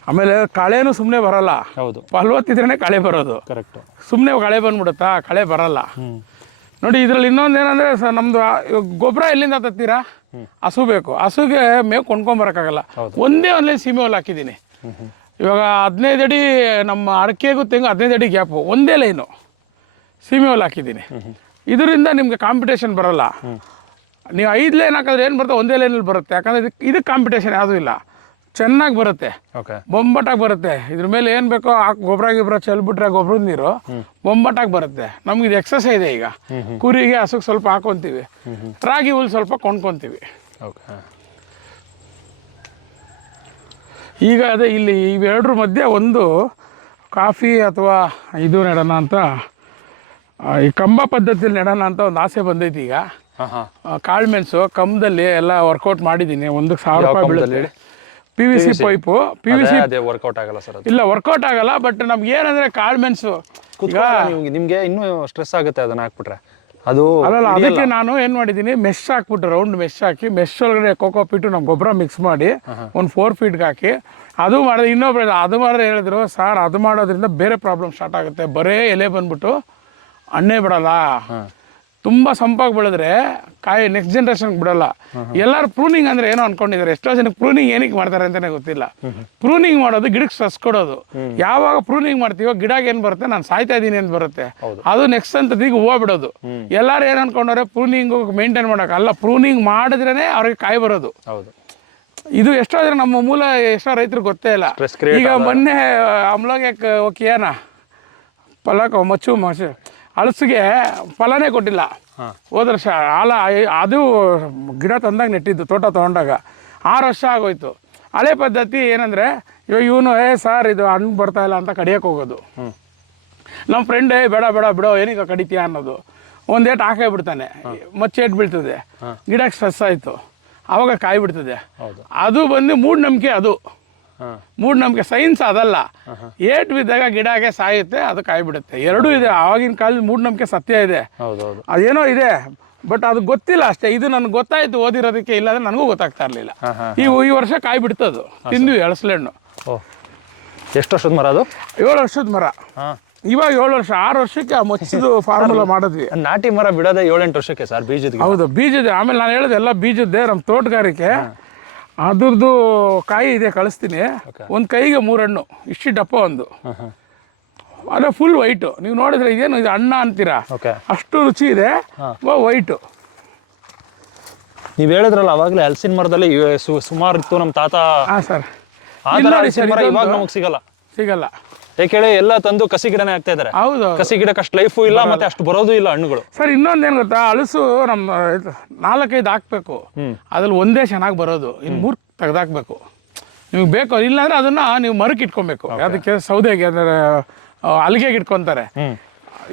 ಆಮೇಲೆ ಕಳೆನೂ ಸುಮ್ಮನೆ ಬರಲ್ಲ. ಹೌದು. ಫಲವತ್ತಿದ್ರೇ ಕಳೆ ಬರೋದು. ಕರೆಕ್ಟ್ ಸುಮ್ಮನೆ ಕಳೆ ಬಂದ್ಬಿಡುತ್ತಾ ಕಳೆ ಬರಲ್ಲ. ನೋಡಿ ಇದರಲ್ಲಿ ಇನ್ನೊಂದು ಏನಂದರೆ ಸರ್ ನಮ್ಮದು ಗೊಬ್ಬರ ಎಲ್ಲಿಂದ ತತ್ತೀರಾ? ಹಸು ಬೇಕು ಹಸುಗೆ ಮೇವು ಕೊಂಡ್ಕೊಂಬರೋಕ್ಕಾಗಲ್ಲ ಒಂದೇ ಒಂದೇ ಸೀಮೆ ಹೊಲ ಹಾಕಿದ್ದೀನಿ. ಇವಾಗ ಹದಿನೈದು ಅಡಿ ನಮ್ಮ ಅಡಿಕೆಗೂ ತೆಂಗು ಹದಿನೈದು ಅಡಿ ಗ್ಯಾಪು ಒಂದೇ ಲೈನು ಸೀಮೆ ಹೊಲ ಹಾಕಿದ್ದೀನಿ. ಇದರಿಂದ ನಿಮಗೆ ಕಾಂಪಿಟೇಷನ್ ಬರಲ್ಲ. ನೀವು ಐದು ಲೈನ್ ಹಾಕಿದ್ರೆ ಏನು ಬರುತ್ತೆ ಒಂದೇ ಲೈನಲ್ಲಿ ಬರುತ್ತೆ. ಯಾಕಂದರೆ ಇದಕ್ಕೆ ಇದಕ್ಕೆ ಕಾಂಪಿಟೇಷನ್ ಯಾವುದೂ ಇಲ್ಲ. ಚೆನ್ನಾಗಿ ಬರುತ್ತೆ. ಬೊಂಬಟಾಗಿ ಬರುತ್ತೆ. ಇದ್ರ ಮೇಲೆ ಏನು ಬೇಕೋ ಆ ಗೊಬ್ಬರ ಗಿಬ್ಬರ ಚೆಲ್ಬಿಟ್ರೆ ಗೊಬ್ಬರದ ನೀರು ಬೊಂಬಟಾಗಿ ಬರುತ್ತೆ. ನಮ್ಗೆ ಇದು ಎಕ್ಸಸೈಸ್ ಇದೆ ಈಗ. ಕುರಿಗೆ ಹಸುಗೆ ಸ್ವಲ್ಪ ಹಾಕೊತೀವಿ. ರಾಗಿ ಹುಲ್ ಸ್ವಲ್ಪ ಕೊಂಡ್ಕೊತೀವಿ. ಈಗ ಅದೇ ಇಲ್ಲಿ ಇವೆರಡರ ಮಧ್ಯೆ ಒಂದು ಕಾಫಿ ಅಥವಾ ಇದು ನೆಡೋಣ ಅಂತ ಈ ಕಂಬ ಪದ್ಧತಿಯಲ್ಲಿ ನೆಡೋಣ ಅಂತ ಒಂದು ಆಸೆ ಬಂದೈತಿ ಈಗ. ಕಾಳು ಮೆಣಸು ಕಂಬದಲ್ಲಿ ಎಲ್ಲ ವರ್ಕೌಟ್ ಮಾಡಿದ್ದೀನಿ ಒಂದಕ್ಕೆ ಸಾವಿರ ರೂಪಾಯಿ ಬೀಳುತ್ತೆ. P V C pipe P V C ಅದೇ ವರ್ಕೌಟ್ ಆಗಲ್ಲ ಸರ್ ಅದು. ಇಲ್ಲ ವರ್ಕೌಟ್ ಆಗಲ್ಲ ಬಟ್ ನಮ್ಗೆ ಏನಂದ್ರೆ ಕುತ್ಕೊಳ್ಳಲ್ಲ ನೀವು ನಿಮ್ಗೆ ಇನ್ನೂ ಸ್ಟ್ರೆಸ್ ಆಗುತ್ತೆ ಅದನ್ನ ಹಾಕ್ಬಿಟ್ರೆ. ಅದು ಅಲ್ಲಲ್ಲ ಅದಕ್ಕೆ ನಾನು ಏನು ಮಾಡಿದೀನಿ ಮೆಶ್ ಹಾಕ್ಬಿಟ್ಟು ರೌಂಡ್ ಮೆಶ್ ಹಾಕಿ ಮೆಶ್ ಒಳಗಡೆ ಕೋಕೋ ಪಿಟ್ಟು ನಮ್ಮ ಗೊಬ್ಬರ ಮಿಕ್ಸ್ ಮಾಡಿ ಒಂದು ಫೋರ್ ಫೀಟ್ಗೆ ಹಾಕಿ ಅದು ಮಾಡಿದ್ರೆ ಇನ್ನೊಬ್ರು ಅದು ಮಾಡಿದ್ರೆ ಹೇಳಿದ್ರು ಸರ್ ಅದು ಮಾಡೋದ್ರಿಂದ ಬೇರೆ ಪ್ರಾಬ್ಲಮ್ ಸ್ಟಾರ್ಟ್ ಆಗುತ್ತೆ. ಬರೇ ಎಲೆ ಬಂದ್ಬಿಟ್ಟು ಹಣ್ಣೇ ಬಿಡಲ್ಲ. ತುಂಬ ಸಂಪಾಗಿ ಬೆಳೆದ್ರೆ ಕಾಯಿ ನೆಕ್ಸ್ಟ್ ಜನ್ರೇಷನ್ಗೆ ಬಿಡಲ್ಲ. ಎಲ್ಲರೂ ಪ್ರೂನಿಂಗ್ ಅಂದ್ರೆ ಏನೋ ಅನ್ಕೊಂಡಿದ್ದಾರೆ. ಎಷ್ಟೋ ಜನಕ್ಕೆ ಪ್ರೂನಿಂಗ್ ಏನಕ್ಕೆ ಮಾಡ್ತಾರೆ ಅಂತಾನೆ ಗೊತ್ತಿಲ್ಲ. ಪ್ರೂನಿಂಗ್ ಮಾಡೋದು ಗಿಡಕ್ಕೆ ಸಸ್ ಕೊಡೋದು. ಯಾವಾಗ ಪ್ರೂನಿಂಗ್ ಮಾಡ್ತೀವೋ ಗಿಡಕ್ಕೆ ಏನು ಬರುತ್ತೆ? ನಾನು ಸಾಯ್ತಾ ಇದ್ದೀನಿ ಅಂತ ಬರುತ್ತೆ. ಅದು ನೆಕ್ಸ್ಟ್ ಅಂತ ಈಗ ಹೂವು ಬಿಡೋದು. ಎಲ್ಲರೂ ಏನು ಅನ್ಕೊಂಡವ್ರೆ ಪ್ರೂನಿಂಗ್ ಮೇಂಟೈನ್ ಮಾಡೋಕೆ. ಅಲ್ಲ ಪ್ರೂನಿಂಗ್ ಮಾಡಿದ್ರೇ ಅವ್ರಿಗೆ ಕಾಯಿ ಬರೋದು. ಇದು ಎಷ್ಟೋ ಜನ ನಮ್ಮ ಮೂಲ ಎಷ್ಟೋ ರೈತರಿಗೆ ಗೊತ್ತೇ ಇಲ್ಲ. ಈಗ ಮೊನ್ನೆ ಅಮ್ಲೋಗೆ ಏನ ಪಲಾಕ ಮಚ್ಚು ಮಚ್ಚು. ಹಳಸಿಗೆ ಫಲನೇ ಕೊಟ್ಟಿಲ್ಲ. ಹೋದ ವರ್ಷ ಆಲ ಅದು ಗಿಡ ತಂದಾಗ ನೆಟ್ಟಿದ್ದು ತೋಟ ತೊಗೊಂಡಾಗ. ಆರು ವರ್ಷ ಆಗೋಯ್ತು. ಹಳೆ ಪದ್ಧತಿ ಏನಂದರೆ ಇವಾಗ ಇವನು ಏ ಸರ್ ಇದು ಹಣ್ಣು ಬರ್ತಾ ಇಲ್ಲ ಅಂತ ಕಡಿಯೋಕೆ ಹೋಗೋದು. ನಮ್ಮ ಫ್ರೆಂಡ್ ಏ ಬೇಡ ಬೇಡ ಬಿಡೋ ಏನೀಗ ಕಡಿತೀಯ ಅನ್ನೋದು. ಒಂದೇಟ್ ಹಾಕೇ ಬಿಡ್ತಾನೆ. ಮಚ್ಚೇಟ್ ಬೀಳ್ತದೆ. ಗಿಡಕ್ಕೆ ಸ್ಟ್ರೆಸ್ ಆಯಿತು. ಆವಾಗ ಕಾಯಿ ಬಿಡ್ತದೆ. ಅದು ಬಂದು ಮೂಢನಂಬಿಕೆ ಅದು. ಮೂಢನಂಬಿಕೆ ಸೈನ್ಸ್ ಅದಲ್ಲ. ಏಟ್ ಬಿದ್ದಾಗ ಗಿಡಗೆ ಸಾಯುತ್ತೆ ಅದು ಕಾಯ್ಬಿಡುತ್ತೆ. ಎರಡೂ ಇದೆ ಆವಾಗಿನ ಕಾಲದ ಮೂಢನಂಬಿಕೆ ಸತ್ಯ ಇದೆ. ಅದೇನೋ ಇದೆ ಬಟ್ ಅದು ಗೊತ್ತಿಲ್ಲ ಅಷ್ಟೇ. ಇದು ನನಗೆ ಗೊತ್ತಾಯ್ತು ಓದಿರೋದಕ್ಕೆ ಇಲ್ಲಾಂದ್ರೆ ನನಗೂ ಗೊತ್ತಾಗ್ತಾ ಇರಲಿಲ್ಲ. ಈ ಈ ವರ್ಷ ಕಾಯಿ ಬಿಡ್ತದು ತಿಂದ್ವಿ ಎಳಸ್ಲೆಣ್ಣು. ಓ. ಎಷ್ಟು ವರ್ಷದ ಮರ ಅದು? ಏಳು ವರ್ಷದ ಮರ. ಇವಾಗ ಏಳು ವರ್ಷ ಆರು ವರ್ಷಕ್ಕೆ ಆ ಮಚ್ಚದು ಫಾರ್ಮುಲಾ (laughs) ಮಾಡಿದ್ವಿ. ನಾಟಿ ಮರ ಬಿಡೋದೇ ಏಳೆಂಟು ವರ್ಷಕ್ಕೆ ಸರ್ ಬೀಜದ ಹೌದು ಬೀಜದ ಆಮೇಲೆ ನಾನು ಹೇಳಿದೆ ಎಲ್ಲ ಬೀಜದ್ದೇ ನಮ್ಮ ತೋಟಗಾರಿಕೆ. ಅದ್ರದ್ದು ಕಾಯಿ ಇದೆ ಕಳಿಸ್ತೀನಿ. ಒಂದು ಕೈಗೆ ಮೂರು ಹಣ್ಣು ಇಷ್ಟು ಡಪ್ಪ ಒಂದು. ಅದೇ ಫುಲ್ ವೈಟು ನೀವು ನೋಡಿದ್ರೆ ಇದೇನು ಇದು ಅಣ್ಣ ಅಂತೀರಾ? ಅಷ್ಟು ರುಚಿ ಇದೆ ವೈಟು ನೀವು ಹೇಳಿದ್ರಲ್ಲ ಅವಾಗಲೇ ಹಲಸಿನ ಮರದಲ್ಲಿ ಸುಮಾರು ಇತ್ತು ನಮ್ಮ ತಾತ. ಹಾಂ ಸರ್. ಇವಾಗ ನಮಗೆ ಸಿಗಲ್ಲ. ಸಿಗಲ್ಲ. ಏಕೆಳಿ ಎಲ್ಲ ತಂದು ಕಸಿ ಗಿಡನೇ ಆಗ್ತಾ ಇದಾರೆ. ಹೌದು ಕಸಿ ಗಿಡಕ್ಕೆ ಅಷ್ಟು ಲೈಫು ಇಲ್ಲ ಮತ್ತೆ ಅಷ್ಟು ಬರೋದು ಇಲ್ಲ ಹಣ್ಣುಗಳು. ಸರ್ ಇನ್ನೊಂದೇನು ಗೊತ್ತಾ? ಹಲಸು ನಮ್ಮ ನಾಲ್ಕೈದು ಹಾಕ್ಬೇಕು. ಅದ್ರಲ್ಲಿ ಒಂದೇ ಚೆನ್ನಾಗಿ ಬರೋದು. ಇನ್ನು ಮೂರು ತೆಗ್ದಾಕ್ಬೇಕು. ನಿಮ್ಗೆ ಬೇಕು ಇಲ್ಲಾಂದ್ರೆ ಅದನ್ನ ನೀವು ಮರಕ್ಕೆ ಇಟ್ಕೊಬೇಕು. ಅದಕ್ಕೆ ಸೌದೆಗೆ ಅಂದರೆ ಅಲ್ಲಿಗೆಗೆ ಇಟ್ಕೊತಾರೆ.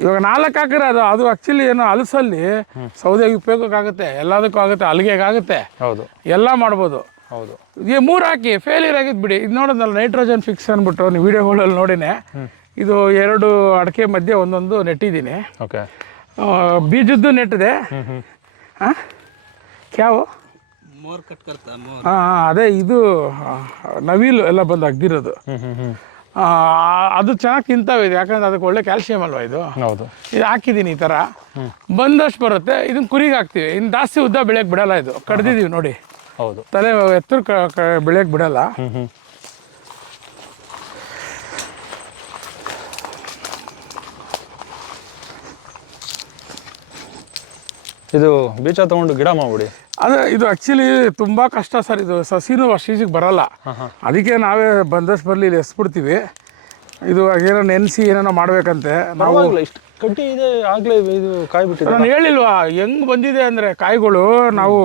ಇವಾಗ ನಾಲ್ಕು ಹಾಕಿದ್ರೆ ಅದು ಅದು ಆಕ್ಚುಲಿ ಏನು ಹಲಸಲ್ಲಿ ಸೌದೆಗೆ ಉಪಯೋಗಕ್ಕಾಗುತ್ತೆ ಎಲ್ಲದಕ್ಕೂ ಆಗುತ್ತೆ ಅಲ್ಲಿಗೆಗಾಗುತ್ತೆ ಹೌದು. ಎಲ್ಲ ಮಾಡ್ಬೋದು. ಹೌದು. ಮೂರು ಹಾಕಿ ಫೇಲ್ಯೂರ್ ಆಗಿದ್ ಬಿಡಿ. ಇದು ನೋಡೋದಲ್ಲ ನೈಟ್ರೋಜನ್ ಫಿಕ್ಸ್ ಅಂದ್ಬಿಟ್ಟು ನೀವು ವಿಡಿಯೋಗಳಲ್ಲಿ ನೋಡಿನೆ ಇದು ಎರಡು ಅಡಕೆ ಮಧ್ಯೆ ಒಂದೊಂದು ನೆಟ್ಟಿದ್ದೀನಿ. ಓಕೆ. ಬೀಜದ್ದು ನೆಟ್ಟಿದೆ. ಹಾಂ ಕ್ಯಾವು? ಹಾಂ ಹಾಂ ಅದೇ ಇದು ನವಿಲು ಎಲ್ಲ ಬಂದು ಅಗ್ದಿರೋದು. ಅದು ಚೆನ್ನಾಗಿ ತಿಂತಾವೆ ಇದು ಯಾಕಂದ್ರೆ ಅದಕ್ಕೆ ಒಳ್ಳೆ ಕ್ಯಾಲ್ಸಿಯಂ ಅಲ್ವಾ ಇದು? ಹೌದು. ಇದು ಹಾಕಿದ್ದೀನಿ ಈ ಥರ. ಬಂದಷ್ಟು ಬರುತ್ತೆ ಇದನ್ನು ಕುರಿಗೆ ಹಾಕ್ತೀವಿ. ಇನ್ನು ಜಾಸ್ತಿ ಉದ್ದ ಬೆಳೆಯಕ್ಕೆ ಬಿಡಲ್ಲ ಇದು. ಕಡ್ದಿದ್ದೀವಿ ನೋಡಿ. ಹೌದು. ತಲೆ ಎತ್ತರ ಕ ಕ ಬೆಳೆಯಕ್ಕೆ ಬಿಡಲ್ಲ. ಇದು ಬೀಜ ತಗೊಂಡು ಗಿಡ ಮಾಡ್ಬಿಡಿ ಅದೇ ಇದು ಆ್ಯಕ್ಚುಲಿ ತುಂಬ ಕಷ್ಟ ಸರ್. ಇದು ಸಸಿನೂ ಅಷ್ಟೀಜಿಗೆ ಬರಲ್ಲ. ಅದಕ್ಕೆ ನಾವೇ ಬಂದಷ್ಟು ಬರಲಿ ಇಲ್ಲಿ ಎಸ್ಬಿಡ್ತೀವಿ. ಇದು ಏನೋ ನೆನೆಸಿ ಏನೇನೋ ಮಾಡ್ಬೇಕಂತೆ. ನಾವು ಇಷ್ಟು ಕಡ್ಡಿ ಇದೆ ಆಗ್ಲೇ ಇದು ಕಾಯಿ ಬಿಟ್ಟಿದೆ ನಾನು ಹೇಳಿಲ್ವಾ ಹೆಂಗ್ ಬಂದಿದೆ ಅಂದರೆ ಕಾಯಿಗಳು ನಾವು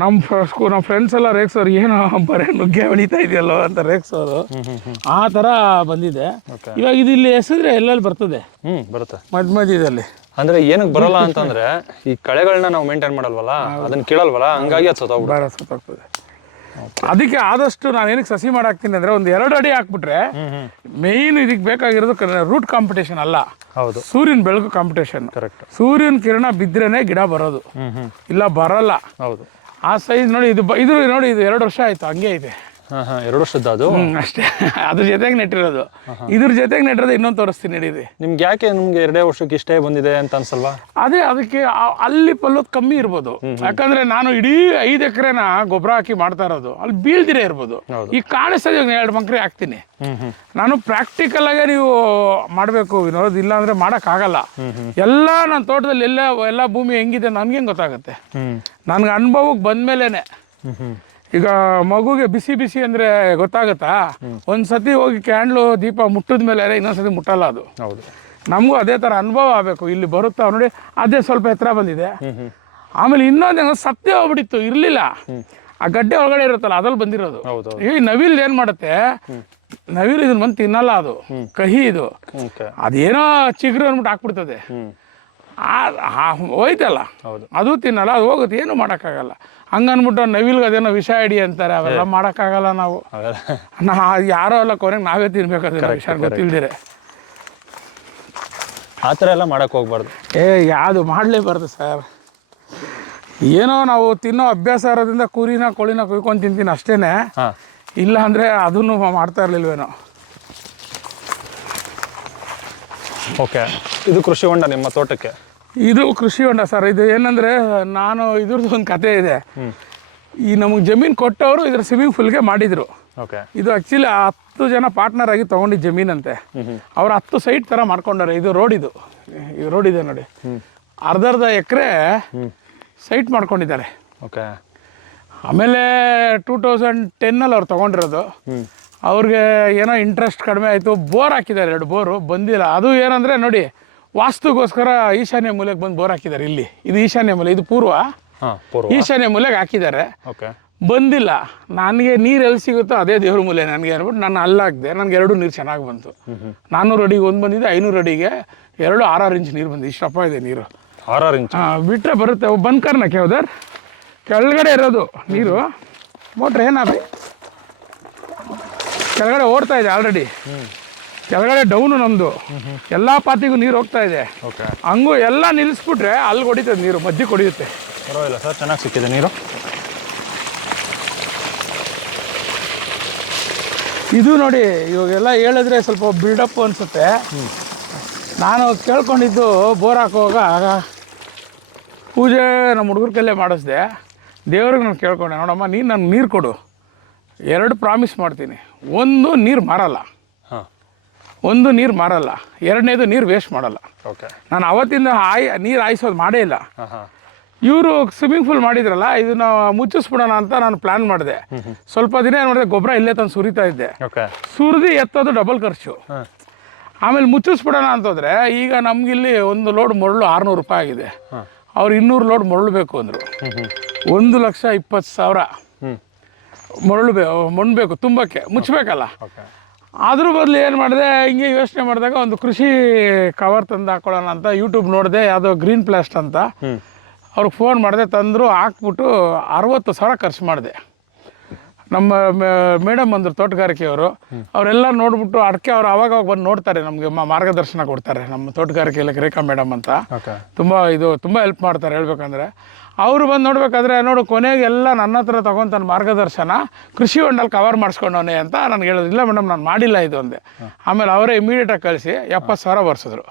ನಮ್ಮ ಸ್ಕೂ ನಮ್ಮ ಫ್ರೆಂಡ್ಸ್ ಎಲ್ಲ ರೇಗ್ಸೋರು ಏನೋ ಬರೇ ನುಗ್ಗೆ ಬೆಳೀತಾ ಇದೆಯಲ್ಲೋ ಅಂತ ರೇಕ್ಸ್ ಅವರು. ಆ ಥರ ಬಂದಿದೆ. ಇವಾಗ ಇದು ಇಲ್ಲಿ ಎಸಿದ್ರೆ ಎಲ್ಲೆಲ್ಲಿ ಬರ್ತದೆ? ಹ್ಮ್ ಬರುತ್ತೆ. ಮಧ್ಯ ಮಧ್ಯದಲ್ಲಿ. ಅಂದ್ರೆ ಏನಕ್ಕೆ ಬರಲ್ಲ ಅಂತಂದ್ರೆ ಈ ಕಳೆಗಳನ್ನ ನಾವು ಮೇಂಟೈನ್ ಮಾಡಲ್ವಲ್ಲ ಅದನ್ನ ಕೇಳಲ್ವಲ್ಲ ಹಂಗಾಗಿ ಅದು ಸತ್ತೋಗ್ಬಿಡುತ್ತೆ. ಸತ್ತೋಗ್ತದೆ ಸುತ್ತಾಗ್ತದೆ. ಅದಕ್ಕೆ ಆದಷ್ಟು ನಾನು ಏನಕ್ಕೆ ಸಸಿ ಮಾಡಾಕ್ತೀನಿ ಅಂದ್ರೆ ಒಂದು ಎರಡು ಅಡಿ ಹಾಕ್ಬಿಟ್ರೆ ಮೇಯ್ನ್ ಇದಕ್ಕೆ ಬೇಕಾಗಿರೋದು ರೂಟ್ ಕಾಂಪಿಟೇಷನ್ ಅಲ್ಲ. ಹೌದು. ಸೂರ್ಯನ ಬೆಳಕು ಕಾಂಪಿಟೇಷನ್ ಕರೆಕ್ಟ್ ಸೂರ್ಯನ ಕಿರಣ ಬಿದ್ರೇನೆ ಗಿಡ ಬರೋದು. ಇಲ್ಲ ಬರಲ್ಲ. ಹೌದು. ಆ ಸೈಜ್ ನೋಡಿ ಇದು ಬ- ಇದು ನೋಡಿ ಇದು ಎರಡು ವರ್ಷ ಆಯ್ತು ಹಂಗೆ ಇದೆ. ಎರಡು ವರ್ಷದ ಅದು? ಅಷ್ಟೇ. ಅದ್ರ ಜೊತೆಗೆ ನೆಟ್ಟಿರೋದು. ಇದ್ರ ಜೊತೆಗೆ ನೆಟ್ಟಿರೋದು ಇನ್ನೊಂದು ತೋರಿಸ್ತೀನಿ ನಡೀರಿ. ನಿಮ್ಗೆ ಯಾಕೆ ನಿಮ್ಗೆ ಎರಡೇ ವರ್ಷಕ್ಕೆ ಇಷ್ಟೇ ಬಂದಿದೆ ಅಂತ ಅನ್ಸಲ್ವಾ? ಅದೇ ಅದಕ್ಕೆ ಅಲ್ಲಿ ಪಲ್ಲೋದು ಕಮ್ಮಿ ಇರ್ಬೋದು. ಯಾಕಂದ್ರೆ ನಾನು ಇಡೀ ಐದು ಎಕರೆನ ಗೊಬ್ಬರ ಹಾಕಿ ಮಾಡ್ತಾ ಇರೋದು. ಅಲ್ಲಿ ಬೀಳ್ದಿರೇ ಇರ್ಬೋದು. ಈಗ ಈ ಕಾಣಿಸ್ತದೆ ಎರಡು ಮಂಕ್ರಿ ಹಾಕ್ತೀನಿ. ನಾನು ಪ್ರಾಕ್ಟಿಕಲ್ ಆಗೇ ನೀವು ಮಾಡಬೇಕು ವಿನೋದ್. ಇಲ್ಲ ಅಂದ್ರೆ ಮಾಡೋಕ್ಕಾಗಲ್ಲ. ಎಲ್ಲ ನನ್ನ ತೋಟದಲ್ಲಿ ಎಲ್ಲ ಎಲ್ಲ ಭೂಮಿ ಹೆಂಗಿದೆ ನನ್ಗೆ ಗೊತ್ತಾಗುತ್ತೆ. ನನ್ಗೆ ಅನುಭವಕ್ಕೆ ಹ್ಮ್. ಈಗ ಮಗುಗೆ ಬಿಸಿ ಬಿಸಿ ಅಂದ್ರೆ ಗೊತ್ತಾಗತ್ತಾ? ಒಂದ್ಸತಿ ಹೋಗಿ ಕ್ಯಾಂಡ್ಲು ದೀಪ ಮುಟ್ಟಿದ ಮೇಲೆ ಇನ್ನೊಂದ್ಸತಿ ಮುಟ್ಟಲ್ಲ ಅದು. ಹೌದು. ನಮಗೂ ಅದೇ ಥರ ಅನುಭವ ಆಗಬೇಕು. ಇಲ್ಲಿ ಬರುತ್ತಾ ನೋಡಿ ಅದೇ ಸ್ವಲ್ಪ ಎತ್ತರ ಬಂದಿದೆ. ಆಮೇಲೆ ಇನ್ನೊಂದು ಸತ್ಯ ಹೋಗ್ಬಿಟ್ಟಿತ್ತು ಇರಲಿಲ್ಲ. ಆ ಗಡ್ಡೆ ಒಳಗಡೆ ಇರುತ್ತಲ್ಲ ಅದ್ರಲ್ಲಿ ಬಂದಿರೋದು. ಹೌದು ಈ ನವಿಲ್ ಏನು ಮಾಡುತ್ತೆ? ನವಿಲ್ ಇದನ್ನ ಬಂದು ತಿನ್ನಲ್ಲ ಅದು. ಕಹಿ ಇದು. ಅದೇನೋ ಚಿಗುರು ಅಂದ್ಬಿಟ್ಟು ಹಾಕ್ಬಿಡ್ತದೆ. ಹೋಯ್ತಲ್ಲ? ಹೌದು. ಅದು ತಿನ್ನಲ್ಲ ಅದು ಹೋಗುತ್ತೆ ಏನು ಮಾಡೋಕ್ಕಾಗಲ್ಲ. ಹಂಗನ್ಬಿಟ್ಟು ನವಿಲ್ಗೆ ಅದೇನೋ ವಿಷ ಹಿಡಿ ಅಂತಾರೆ ಅವೆಲ್ಲ ಮಾಡೋಕ್ಕಾಗಲ್ಲ ನಾವು. ನಾ ಯಾರೋ ಅಲ್ಲ ಕೊನೆಗೆ ನಾವೇ ತಿನ್ಬೇಕಾದ್ರೆ ವಿಷಯ ಗೊತ್ತಿಲ್ದಿರೆ. ಆ ಥರ ಎಲ್ಲ ಮಾಡಕ್ಕೆ ಹೋಗ್ಬಾರ್ದು. ಏ ಯಾವುದು ಮಾಡಲೇಬಾರ್ದು ಸರ್ ಏನೋ ನಾವು ತಿನ್ನೋ ಅಭ್ಯಾಸ ಇರೋದ್ರಿಂದ ಕುರಿನ ಕೋಳಿನ ಕುಯ್ಕೊಂಡು ತಿಂತೀನಿ ಅಷ್ಟೇ ಇಲ್ಲ ಅಂದರೆ ಅದನ್ನು ಮಾಡ್ತಾ ಇರಲಿಲ್ವೇನೋ. ಓಕೆ. ಇದು ಕೃಷಿ ಹೊಂಡ ನಿಮ್ಮ ತೋಟಕ್ಕೆ. ಇದು ಕೃಷಿ ಹೊಂಡ ಸರ್. ಇದು ಏನಂದರೆ ನಾನು ಇದ್ರದ್ದು ಒಂದು ಕತೆ ಇದೆ. ಈ ನಮಗೆ ಜಮೀನು ಕೊಟ್ಟವರು ಇದ್ರ ಸ್ವಿಮ್ಮಿಂಗ್ ಪೂಲ್ಗೆ ಮಾಡಿದರು. ಓಕೆ. ಇದು ಆ್ಯಕ್ಚುಲಿ ಹತ್ತು ಜನ ಪಾರ್ಟ್ನರ್ ಆಗಿ ತೊಗೊಂಡಿದ್ದು ಜಮೀನಂತೆ. ಅವ್ರು ಹತ್ತು ಸೈಟ್ ಥರ ಮಾಡ್ಕೊಂಡಾರೆ ಇದು ರೋಡ್ ಇದು. ಈ ರೋಡ್ ಇದೆ ನೋಡಿ. ಅರ್ಧ ಅರ್ಧ ಎಕರೆ ಸೈಟ್ ಮಾಡ್ಕೊಂಡಿದ್ದಾರೆ. ಓಕೆ. ಆಮೇಲೆ ಟೂ ತೌಸಂಡ್ ಟೆನ್ನಲ್ಲಿ ಅವ್ರು ತೊಗೊಂಡಿರೋದು. ಅವ್ರಿಗೆ ಏನೋ ಇಂಟ್ರೆಸ್ಟ್ ಕಡಿಮೆ ಆಯಿತು. ಬೋರ್ ಹಾಕಿದ್ದಾರೆ. ಎರಡು ಬೋರು ಬಂದಿಲ್ಲ. ಅದು ಏನಂದರೆ ನೋಡಿ ವಾಸ್ತುಗೋಸ್ಕರ ಈಶಾನ್ಯ ಮೂಲೆಗೆ ಬಂದು ಬೋರ್ ಹಾಕಿದ್ದಾರೆ ಇಲ್ಲಿ. ಇದು ಈಶಾನ್ಯ ಮೂಲೆ ಇದು ಪೂರ್ವ? ಈಶಾನ್ಯ ಮೂಲೆಗೆ ಹಾಕಿದ್ದಾರೆ. ಓಕೆ. ಬಂದಿಲ್ಲ. ನನಗೆ ನೀರು ಎಲ್ಲಿ ಸಿಗುತ್ತೋ ಅದೇ ದೇವ್ರ ಮೂಲೆ ನನಗೆ ಅನ್ಬಿಟ್ಟು ನಾನು ಅಲ್ಲಾಗ್ದೆ ನನಗೆ ಎರಡು ನೀರು ಚೆನ್ನಾಗಿ ಬಂತು. ನಾನ್ನೂರು ಅಡಿಗೆ ಒಂದು ಬಂದಿದೆ ಐನೂರು ಅಡಿಗೆ ಎರಡು ಆರಾರು ಇಂಚ್ ನೀರು ಬಂದಿದೆ. ಇಷ್ಟಪ್ಪ ಇದೆ ನೀರು. ಆರಾರು ಇಂಚ್. ಹಾಂ ಬಿಟ್ಟರೆ ಬರುತ್ತೆ. ಬಂದ್ ಕಾರಣ ಕೇವದರ್ ಕೆಳಗಡೆ ಇರೋದು ನೀರು. ಮೋಟ್ರ್ ಏನಾಗಿ ಕೆಳಗಡೆ ಓಡ್ತಾ ಇದೆ ಆಲ್ರೆಡಿ ಕೆಳಗಡೆ ಡೌನು ನಮ್ಮದು ಎಲ್ಲ ಪಾತಿಗೂ ನೀರು ಹೋಗ್ತಾ ಇದೆ. ಓಕೆ. ಹಂಗೂ ಎಲ್ಲ ನಿಲ್ಲಿಸ್ಬಿಟ್ರೆ ಅಲ್ಲಿ ಹೊಡಿತದೆ ನೀರು ಮಜ್ಜಿ ಹೊಡಿಯುತ್ತೆ ಪರವಾಗಿಲ್ಲ ಸರ್ ಚೆನ್ನಾಗಿ ಸಿಕ್ಕಿದೆ ನೀರು. ಇದು ನೋಡಿ ಇವಾಗೆಲ್ಲ ಹೇಳಿದ್ರೆ ಸ್ವಲ್ಪ ಬಿಲ್ಡಪ್ ಅನಿಸುತ್ತೆ. ನಾನು ಕೇಳ್ಕೊಂಡಿದ್ದು ಬೋರ್ ಹಾಕುವಾಗ ಪೂಜೆ ನಮ್ಮ ಹುಡುಗರ ಕೈಲೇ ಮಾಡಿಸ್ದೆ. ದೇವ್ರಿಗೆ ನಾನು ಕೇಳ್ಕೊಂಡೆ ನೋಡಮ್ಮ ನೀನು ನನಗೆ ನೀರು ಕೊಡು. ಎರಡು ಪ್ರಾಮಿಸ್ ಮಾಡ್ತೀನಿ. ಒಂದು ನೀರು ಮಾರಲ್ಲ. ಒಂದು ನೀರು ಮಾರಲ್ಲ ಎರಡನೇದು ನೀರು ವೇಸ್ಟ್ ಮಾಡಲ್ಲ. ಓಕೆ ನಾನು ಅವತ್ತಿಂದ ಆಯ್ ನೀರು ಹಾಯಿಸೋದು ಮಾಡೇ ಇಲ್ಲ. ಇವರು ಸ್ವಿಮ್ಮಿಂಗ್ ಪೂಲ್ ಮಾಡಿದ್ರಲ್ಲ ಇದನ್ನ ಮುಚ್ಚಿಸ್ಬಿಡೋಣ ಅಂತ ನಾನು ಪ್ಲಾನ್ ಮಾಡಿದೆ. ಸ್ವಲ್ಪ ದಿನ ಏನು ಮಾಡಿದೆ ಗೊಬ್ಬರ ಇಲ್ಲೇ ತಂದು ಸುರಿತಾ ಇದ್ದೆ. ಸುರಿದು ಎತ್ತೋದು ಡಬಲ್ ಖರ್ಚು. ಆಮೇಲೆ ಮುಚ್ಚಿಸ್ಬಿಡೋಣ ಅಂತಂದರೆ ಈಗ ನಮಗಿಲ್ಲಿ ಒಂದು ಲೋಡ್ ಮರಳು ಆರುನೂರು ರೂಪಾಯಿ ಆಗಿದೆ. ಅವ್ರು ಇನ್ನೂರು ಲೋಡ್ ಮರಳು ಬೇಕು ಅಂದರು. ಒಂದು ಲಕ್ಷ ಇಪ್ಪತ್ತು ಸಾವಿರ ಮರಳು ಬೇ ಮಣ್ಣು ಬೇಕು ತುಂಬಕ್ಕೆ. ಮುಚ್ಚಬೇಕಲ್ಲ ಓಕೆ ಅದ್ರ ಬದಲು ಏನು ಮಾಡಿದೆ ಹಿಂಗೆ ಯೋಚನೆ ಮಾಡಿದಾಗ ಒಂದು ಕೃಷಿ ಕವರ್ ತಂದು ಹಾಕೊಳ್ಳೋಣ ಅಂತ ಯೂಟ್ಯೂಬ್ ನೋಡಿದೆ ಯಾವುದೋ ಗ್ರೀನ್ ಪ್ಲಾಸ್ಟ್ ಅಂತ. ಅವ್ರಿಗೆ ಫೋನ್ ಮಾಡಿದೆ ತಂದರು ಹಾಕ್ಬಿಟ್ಟು ಅರವತ್ತು ಸಾವಿರ ಖರ್ಚು ಮಾಡಿದೆ. ನಮ್ಮ ಮೇಡಮ್ ಅಂದರು ತೋಟಗಾರಿಕೆಯವರು ಅವರೆಲ್ಲ ನೋಡ್ಬಿಟ್ಟು ಅಡಕೆ ಅವ್ರು ಅವಾಗ ಬಂದು ನೋಡ್ತಾರೆ ನಮಗೆ ಮಾರ್ಗದರ್ಶನ ಕೊಡ್ತಾರೆ ನಮ್ಮ ತೋಟಗಾರಿಕೆ ಇಲಾಖೆ ರೇಖಾ ಮೇಡಮ್ ಅಂತ. ತುಂಬ ಇದು ತುಂಬ ಹೆಲ್ಪ್ ಮಾಡ್ತಾರೆ ಹೇಳ್ಬೇಕಂದ್ರೆ. ಅವರು ಬಂದು ನೋಡ್ಬೇಕಾದ್ರೆ ನೋಡು ಕೊನೆಗೆ ಎಲ್ಲ ನನ್ನ ಹತ್ರ ತಗೊಂತಾನೆ ಮಾರ್ಗದರ್ಶನ ಕೃಷಿ ಹೊಂಡಲ್ಲಿ ಕವರ್ ಮಾಡಿಸ್ಕೊಂಡವನೆ ಅಂತ ನನಗೆ ಹೇಳಿದ್ರು. ಇಲ್ಲ ಮೇಡಮ್ ನಾನು ಮಾಡಿಲ್ಲ ಇದು ಅಂದೆ. ಆಮೇಲೆ ಅವರೇ ಇಮಿಡಿಯೇಟಾಗಿ ಕಳಿಸಿ ಎಪ್ಪತ್ತು ಸಾವಿರ ಬರ್ಸಿದ್ರು.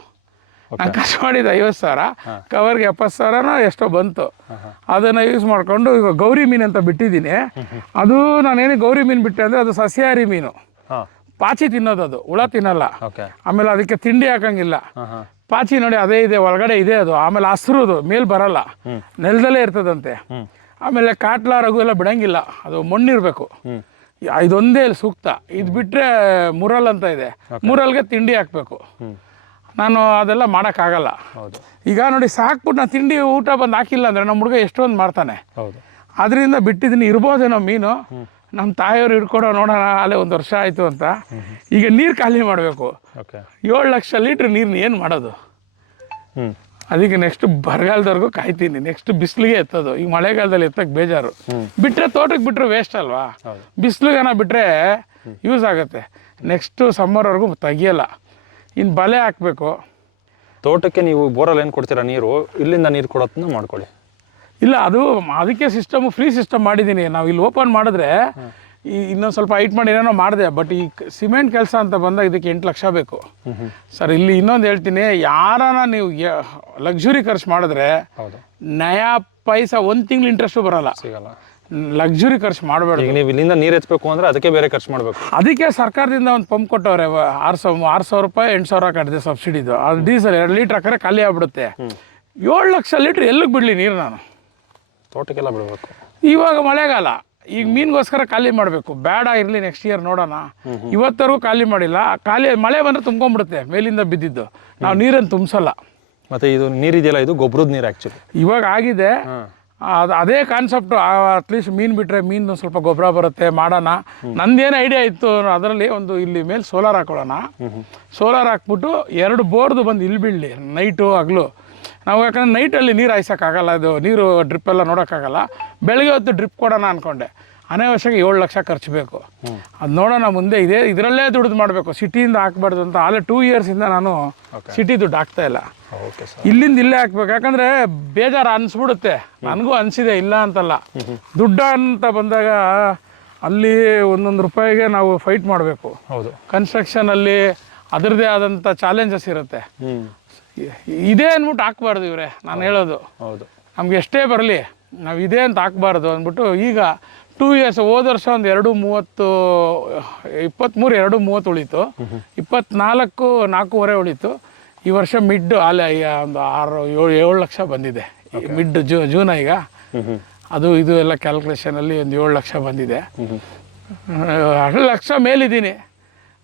ನಾನು ಖರ್ಚು ಮಾಡಿದ್ದು ಐವತ್ತು ಸಾವಿರ. ಕವರ್ಗೆ ಎಪ್ಪತ್ತು ಸಾವಿರನೋ ಎಷ್ಟೋ ಬಂತು. ಅದನ್ನು ಯೂಸ್ ಮಾಡಿಕೊಂಡು ಈಗ ಗೌರಿ ಮೀನು ಅಂತ ಬಿಟ್ಟಿದ್ದೀನಿ. ಅದು ನಾನೇನು ಗೌರಿ ಮೀನು ಬಿಟ್ಟೆ ಅಂದರೆ ಅದು ಸಸ್ಯಾಹಾರಿ ಮೀನು. ಪಾಚಿ ತಿನ್ನೋದು ಅದು ಹುಳ ತಿನ್ನಲ್ಲ. ಆಮೇಲೆ ಅದಕ್ಕೆ ತಿಂಡಿ ಹಾಕಂಗಿಲ್ಲ. ಪಾಚಿ ನೋಡಿ ಅದೇ ಇದೆ ಒಳಗಡೆ ಇದೆ ಅದು. ಆಮೇಲೆ ಹಸ್ರು ಅದು ಮೇಲ್ ಬರಲ್ಲ. ನೆಲದಲ್ಲೇ ಇರ್ತದಂತೆ. ಆಮೇಲೆ ಕಾಟ್ಲ ರಘು ಎಲ್ಲ ಬಿಡಂಗಿಲ್ಲ. ಅದು ಮಣ್ಣಿರಬೇಕು. ಇದೊಂದೇ ಇಲ್ಲಿ ಸೂಕ್ತ. ಇದು ಬಿಟ್ಟರೆ ಮುರಲ್ ಅಂತ ಇದೆ. ಮುರಲ್ಗೆ ತಿಂಡಿ ಹಾಕಬೇಕು. ನಾನು ಅದೆಲ್ಲ ಮಾಡೋಕ್ಕಾಗಲ್ಲ. ಈಗ ನೋಡಿ ಸಾಕ್ಬಿಟ್ಟು ನಾನು ತಿಂಡಿ ಊಟ ಬಂದು ಹಾಕಿಲ್ಲ ಅಂದರೆ ನಮ್ಮ ಹುಡುಗ ಎಷ್ಟೊಂದು ಮಾಡ್ತಾನೆ. ಅದರಿಂದ ಬಿಟ್ಟಿದ್ದೀನಿ ಇರ್ಬೋದೇನೋ ಮೀನು. ನಮ್ಮ ತಾಯಿಯವರು ಹಿಡ್ಕೊಡೋ ನೋಡೋಣ ಅಲ್ಲೇ ಒಂದು ವರ್ಷ ಆಯಿತು ಅಂತ. ಈಗ ನೀರು ಖಾಲಿ ಮಾಡಬೇಕು. ಓಕೆ ಏಳು ಲಕ್ಷ ಲೀಟ್ರ್ ನೀರನ್ನ ಏನು ಮಾಡೋದು? ಅದಕ್ಕೆ ನೆಕ್ಸ್ಟ್ ಬರಗಾಲದವರೆಗೂ ಕಾಯ್ತೀನಿ. ನೆಕ್ಸ್ಟ್ ಬಿಸಿಲಿಗೆ ಎತ್ತೋದು. ಈಗ ಮಳೆಗಾಲದಲ್ಲಿ ಎತ್ತಕ್ಕೆ ಬೇಜಾರು. ಬಿಟ್ಟರೆ ತೋಟಕ್ಕೆ ಬಿಟ್ಟರೆ ವೇಸ್ಟ್ ಅಲ್ವಾ. ಬಿಸಿಲಿಗೆನ ಬಿಟ್ಟರೆ ಯೂಸ್ ಆಗುತ್ತೆ. ನೆಕ್ಸ್ಟು ಸಮ್ಮರ್ವರೆಗೂ ತೆಗಿಯಲ್ಲ. ಇನ್ನು ಬಲೆ ಹಾಕಬೇಕು. ತೋಟಕ್ಕೆ ನೀವು ಬೋರಲ್ಲಿ ಏನು ಕೊಡ್ತೀರಾ ನೀರು? ಇಲ್ಲಿಂದ ನೀರು ಕೊಡೋದನ್ನ ಮಾಡ್ಕೊಳ್ಳಿ. ಇಲ್ಲ ಅದು ಅದಕ್ಕೆ ಸಿಸ್ಟಮ್ ಫ್ರೀ ಸಿಸ್ಟಮ್ ಮಾಡಿದ್ದೀನಿ. ನಾವು ಇಲ್ಲಿ ಓಪನ್ ಮಾಡಿದ್ರೆ ಈ ಇನ್ನೊಂದು ಸ್ವಲ್ಪ ಹೈಟ್ ಮಾಡಿ ಏನೇನೋ ಮಾಡಿದೆ ಬಟ್ ಈ ಸಿಮೆಂಟ್ ಕೆಲಸ ಅಂತ ಬಂದಾಗ ಇದಕ್ಕೆ ಎಂಟು ಲಕ್ಷ ಬೇಕು. ಸರ್ ಇಲ್ಲಿ ಇನ್ನೊಂದು ಹೇಳ್ತೀನಿ ಯಾರನ ನೀವು ಲಕ್ಸುರಿ ಖರ್ಚು ಮಾಡಿದ್ರೆ ನಯಾ ಪೈಸಾ ಒಂದು ತಿಂಗ್ಳು ಇಂಟ್ರೆಸ್ಟು ಬರಲ್ಲ. ಸಿಗಲ್ಲ. ಲಕ್ಸುರಿ ಖರ್ಚು ಮಾಡಬೇಡ ನೀವು ಇಲ್ಲಿಂದ ನೀರು ಎತ್ತಬೇಕು ಅಂದ್ರೆ ಅದಕ್ಕೆ ಬೇರೆ ಖರ್ಚು ಮಾಡಬೇಕು. ಅದಕ್ಕೆ ಸರ್ಕಾರದಿಂದ ಒಂದು ಪಂಪ್ ಕೊಟ್ಟವ್ರೆ ಆರು ಸಾವಿರ ಆರು ಸಾವಿರ ರೂಪಾಯಿ ಎಂಟು ಸಾವಿರ ಕಟ್ಟಿದೆ ಸಬ್ಸಿಡಿದು ಅದು ಡೀಸೆಲ್ ಎರಡು ಲೀಟ್ರ್ ಹಾಕಿದ್ರೆ ಖಾಲಿ ಆಗ್ಬಿಡುತ್ತೆ. ಏಳು ಲಕ್ಷ ಲೀಟ್ರ್ ಎಲ್ಲಿಗೆ ಬಿಡಲಿ ನೀರು ನಾನು? ತೋಟಕ್ಕೆಲ್ಲ ಬಿಡಬೇಕು. ಇವಾಗ ಮಳೆಗಾಲ ಈಗ ಮೀನಿಗೋಸ್ಕರ ಖಾಲಿ ಮಾಡಬೇಕು. ಬೇಡ ಇರಲಿ ನೆಕ್ಸ್ಟ್ ಇಯರ್ ನೋಡೋಣ. ಇವತ್ತರೆಗೂ ಖಾಲಿ ಮಾಡಿಲ್ಲ. ಖಾಲಿ ಮಳೆ ಬಂದರೆ ತುಂಬ್ಕೊಂಡ್ಬಿಡುತ್ತೆ ಮೇಲಿಂದ ಬಿದ್ದಿದ್ದು. ನಾವು ನೀರನ್ನು ತುಂಬಿಸಲ್ಲ. ಮತ್ತೆ ಇದು ನೀರಿದೆಯಲ್ಲ ಇದು ಗೊಬ್ಬರದ ನೀರು ಆ್ಯಕ್ಚುಲಿ ಇವಾಗ ಆಗಿದೆ. ಅದು ಅದೇ ಕಾನ್ಸೆಪ್ಟು ಅಟ್ಲೀಸ್ಟ್ ಮೀನು ಬಿಟ್ಟರೆ ಮೀನು ಸ್ವಲ್ಪ ಗೊಬ್ಬರ ಬರುತ್ತೆ ಮಾಡೋಣ. ನಂದೇನು ಐಡಿಯಾ ಇತ್ತು ಅದರಲ್ಲಿ ಒಂದು ಇಲ್ಲಿ ಮೇಲೆ ಸೋಲಾರ್ ಹಾಕೊಳ್ಳೋಣ. ಸೋಲಾರ್ ಹಾಕ್ಬಿಟ್ಟು ಎರಡು ಬೋರ್ದು ಬಂದು ಇಲ್ಲಿ ಬೀಳಲಿ ನೈಟು ಹಗಲು. ನಾವು ಯಾಕಂದ್ರೆ ನೈಟಲ್ಲಿ ನೀರು ಹಾಯ್ಸೋಕ್ಕಾಗಲ್ಲ ಅದು ನೀರು ಡ್ರಿಪ್ ಎಲ್ಲ ನೋಡೋಕ್ಕಾಗಲ್ಲ. ಬೆಳಗ್ಗೆ ಹೊತ್ತು ಡ್ರಿಪ್ ಕೊಡೋಣ ಅಂದ್ಕೊಂಡೆ ಅನಾವಶ್ಯಕ ಏಳು ಲಕ್ಷ ಖರ್ಚು ಬೇಕು. ಅದು ನೋಡೋಣ ಮುಂದೆ ಇದೇ. ಇದರಲ್ಲೇ ದುಡ್ದು ಮಾಡಬೇಕು. ಸಿಟಿಯಿಂದ ಹಾಕ್ಬಾರ್ದು ಅಂತ ಆಲ್ರೆ ಟೂ ಇಯರ್ಸಿಂದ ನಾನು ಸಿಟಿ ದುಡ್ಡು ಹಾಕ್ತಾ ಇಲ್ಲ. ಇಲ್ಲಿಂದ ಇಲ್ಲೇ ಹಾಕ್ಬೇಕು. ಯಾಕಂದರೆ ಬೇಜಾರು ಅನಿಸ್ಬಿಡುತ್ತೆ. ನನಗೂ ಅನಿಸಿದೆ ಇಲ್ಲ ಅಂತಲ್ಲ. ದುಡ್ಡ ಅಂತ ಬಂದಾಗ ಅಲ್ಲಿ ಒಂದೊಂದು ರೂಪಾಯಿಗೆ ನಾವು ಫೈಟ್ ಮಾಡಬೇಕು. ಹೌದು. ಕನ್ಸ್ಟ್ರಕ್ಷನಲ್ಲಿ ಅದರದೇ ಆದಂಥ ಚಾಲೆಂಜಸ್ ಇರುತ್ತೆ. ಇದೇ ಅಂದ್ಬಿಟ್ಟು ಹಾಕ್ಬಾರ್ದು ಇವರೇ ನಾನು ಹೇಳೋದು. ಹೌದು. ನಮ್ಗೆ ಎಷ್ಟೇ ಬರಲಿ ನಾವು ಇದೇ ಅಂತ ಹಾಕ್ಬಾರ್ದು ಅಂದ್ಬಿಟ್ಟು ಈಗ ಟೂ ಇಯರ್ಸ್ ಹೋದ ವರ್ಷ ಒಂದು ಎರಡು ಮೂವತ್ತು ಇಪ್ಪತ್ತ್ಮೂರು ಎರಡು ಮೂವತ್ತು ಉಳಿತು. ಇಪ್ಪತ್ನಾಲ್ಕು ನಾಲ್ಕೂವರೆ ಉಳಿತು. ಈ ವರ್ಷ ಮಿಡ್ ಅಲ್ಲ ಒಂದು ಆರು ಏಳು ಏಳು ಲಕ್ಷ ಬಂದಿದೆ. ಮಿಡ್ ಜೂ ಜೂನ ಈಗ. ಅದು ಇದು ಎಲ್ಲ ಕ್ಯಾಲ್ಕುಲೇಷನಲ್ಲಿ ಒಂದು ಏಳು ಲಕ್ಷ ಬಂದಿದೆ. ಎರಡು ಲಕ್ಷ ಮೇಲಿದ್ದೀನಿ.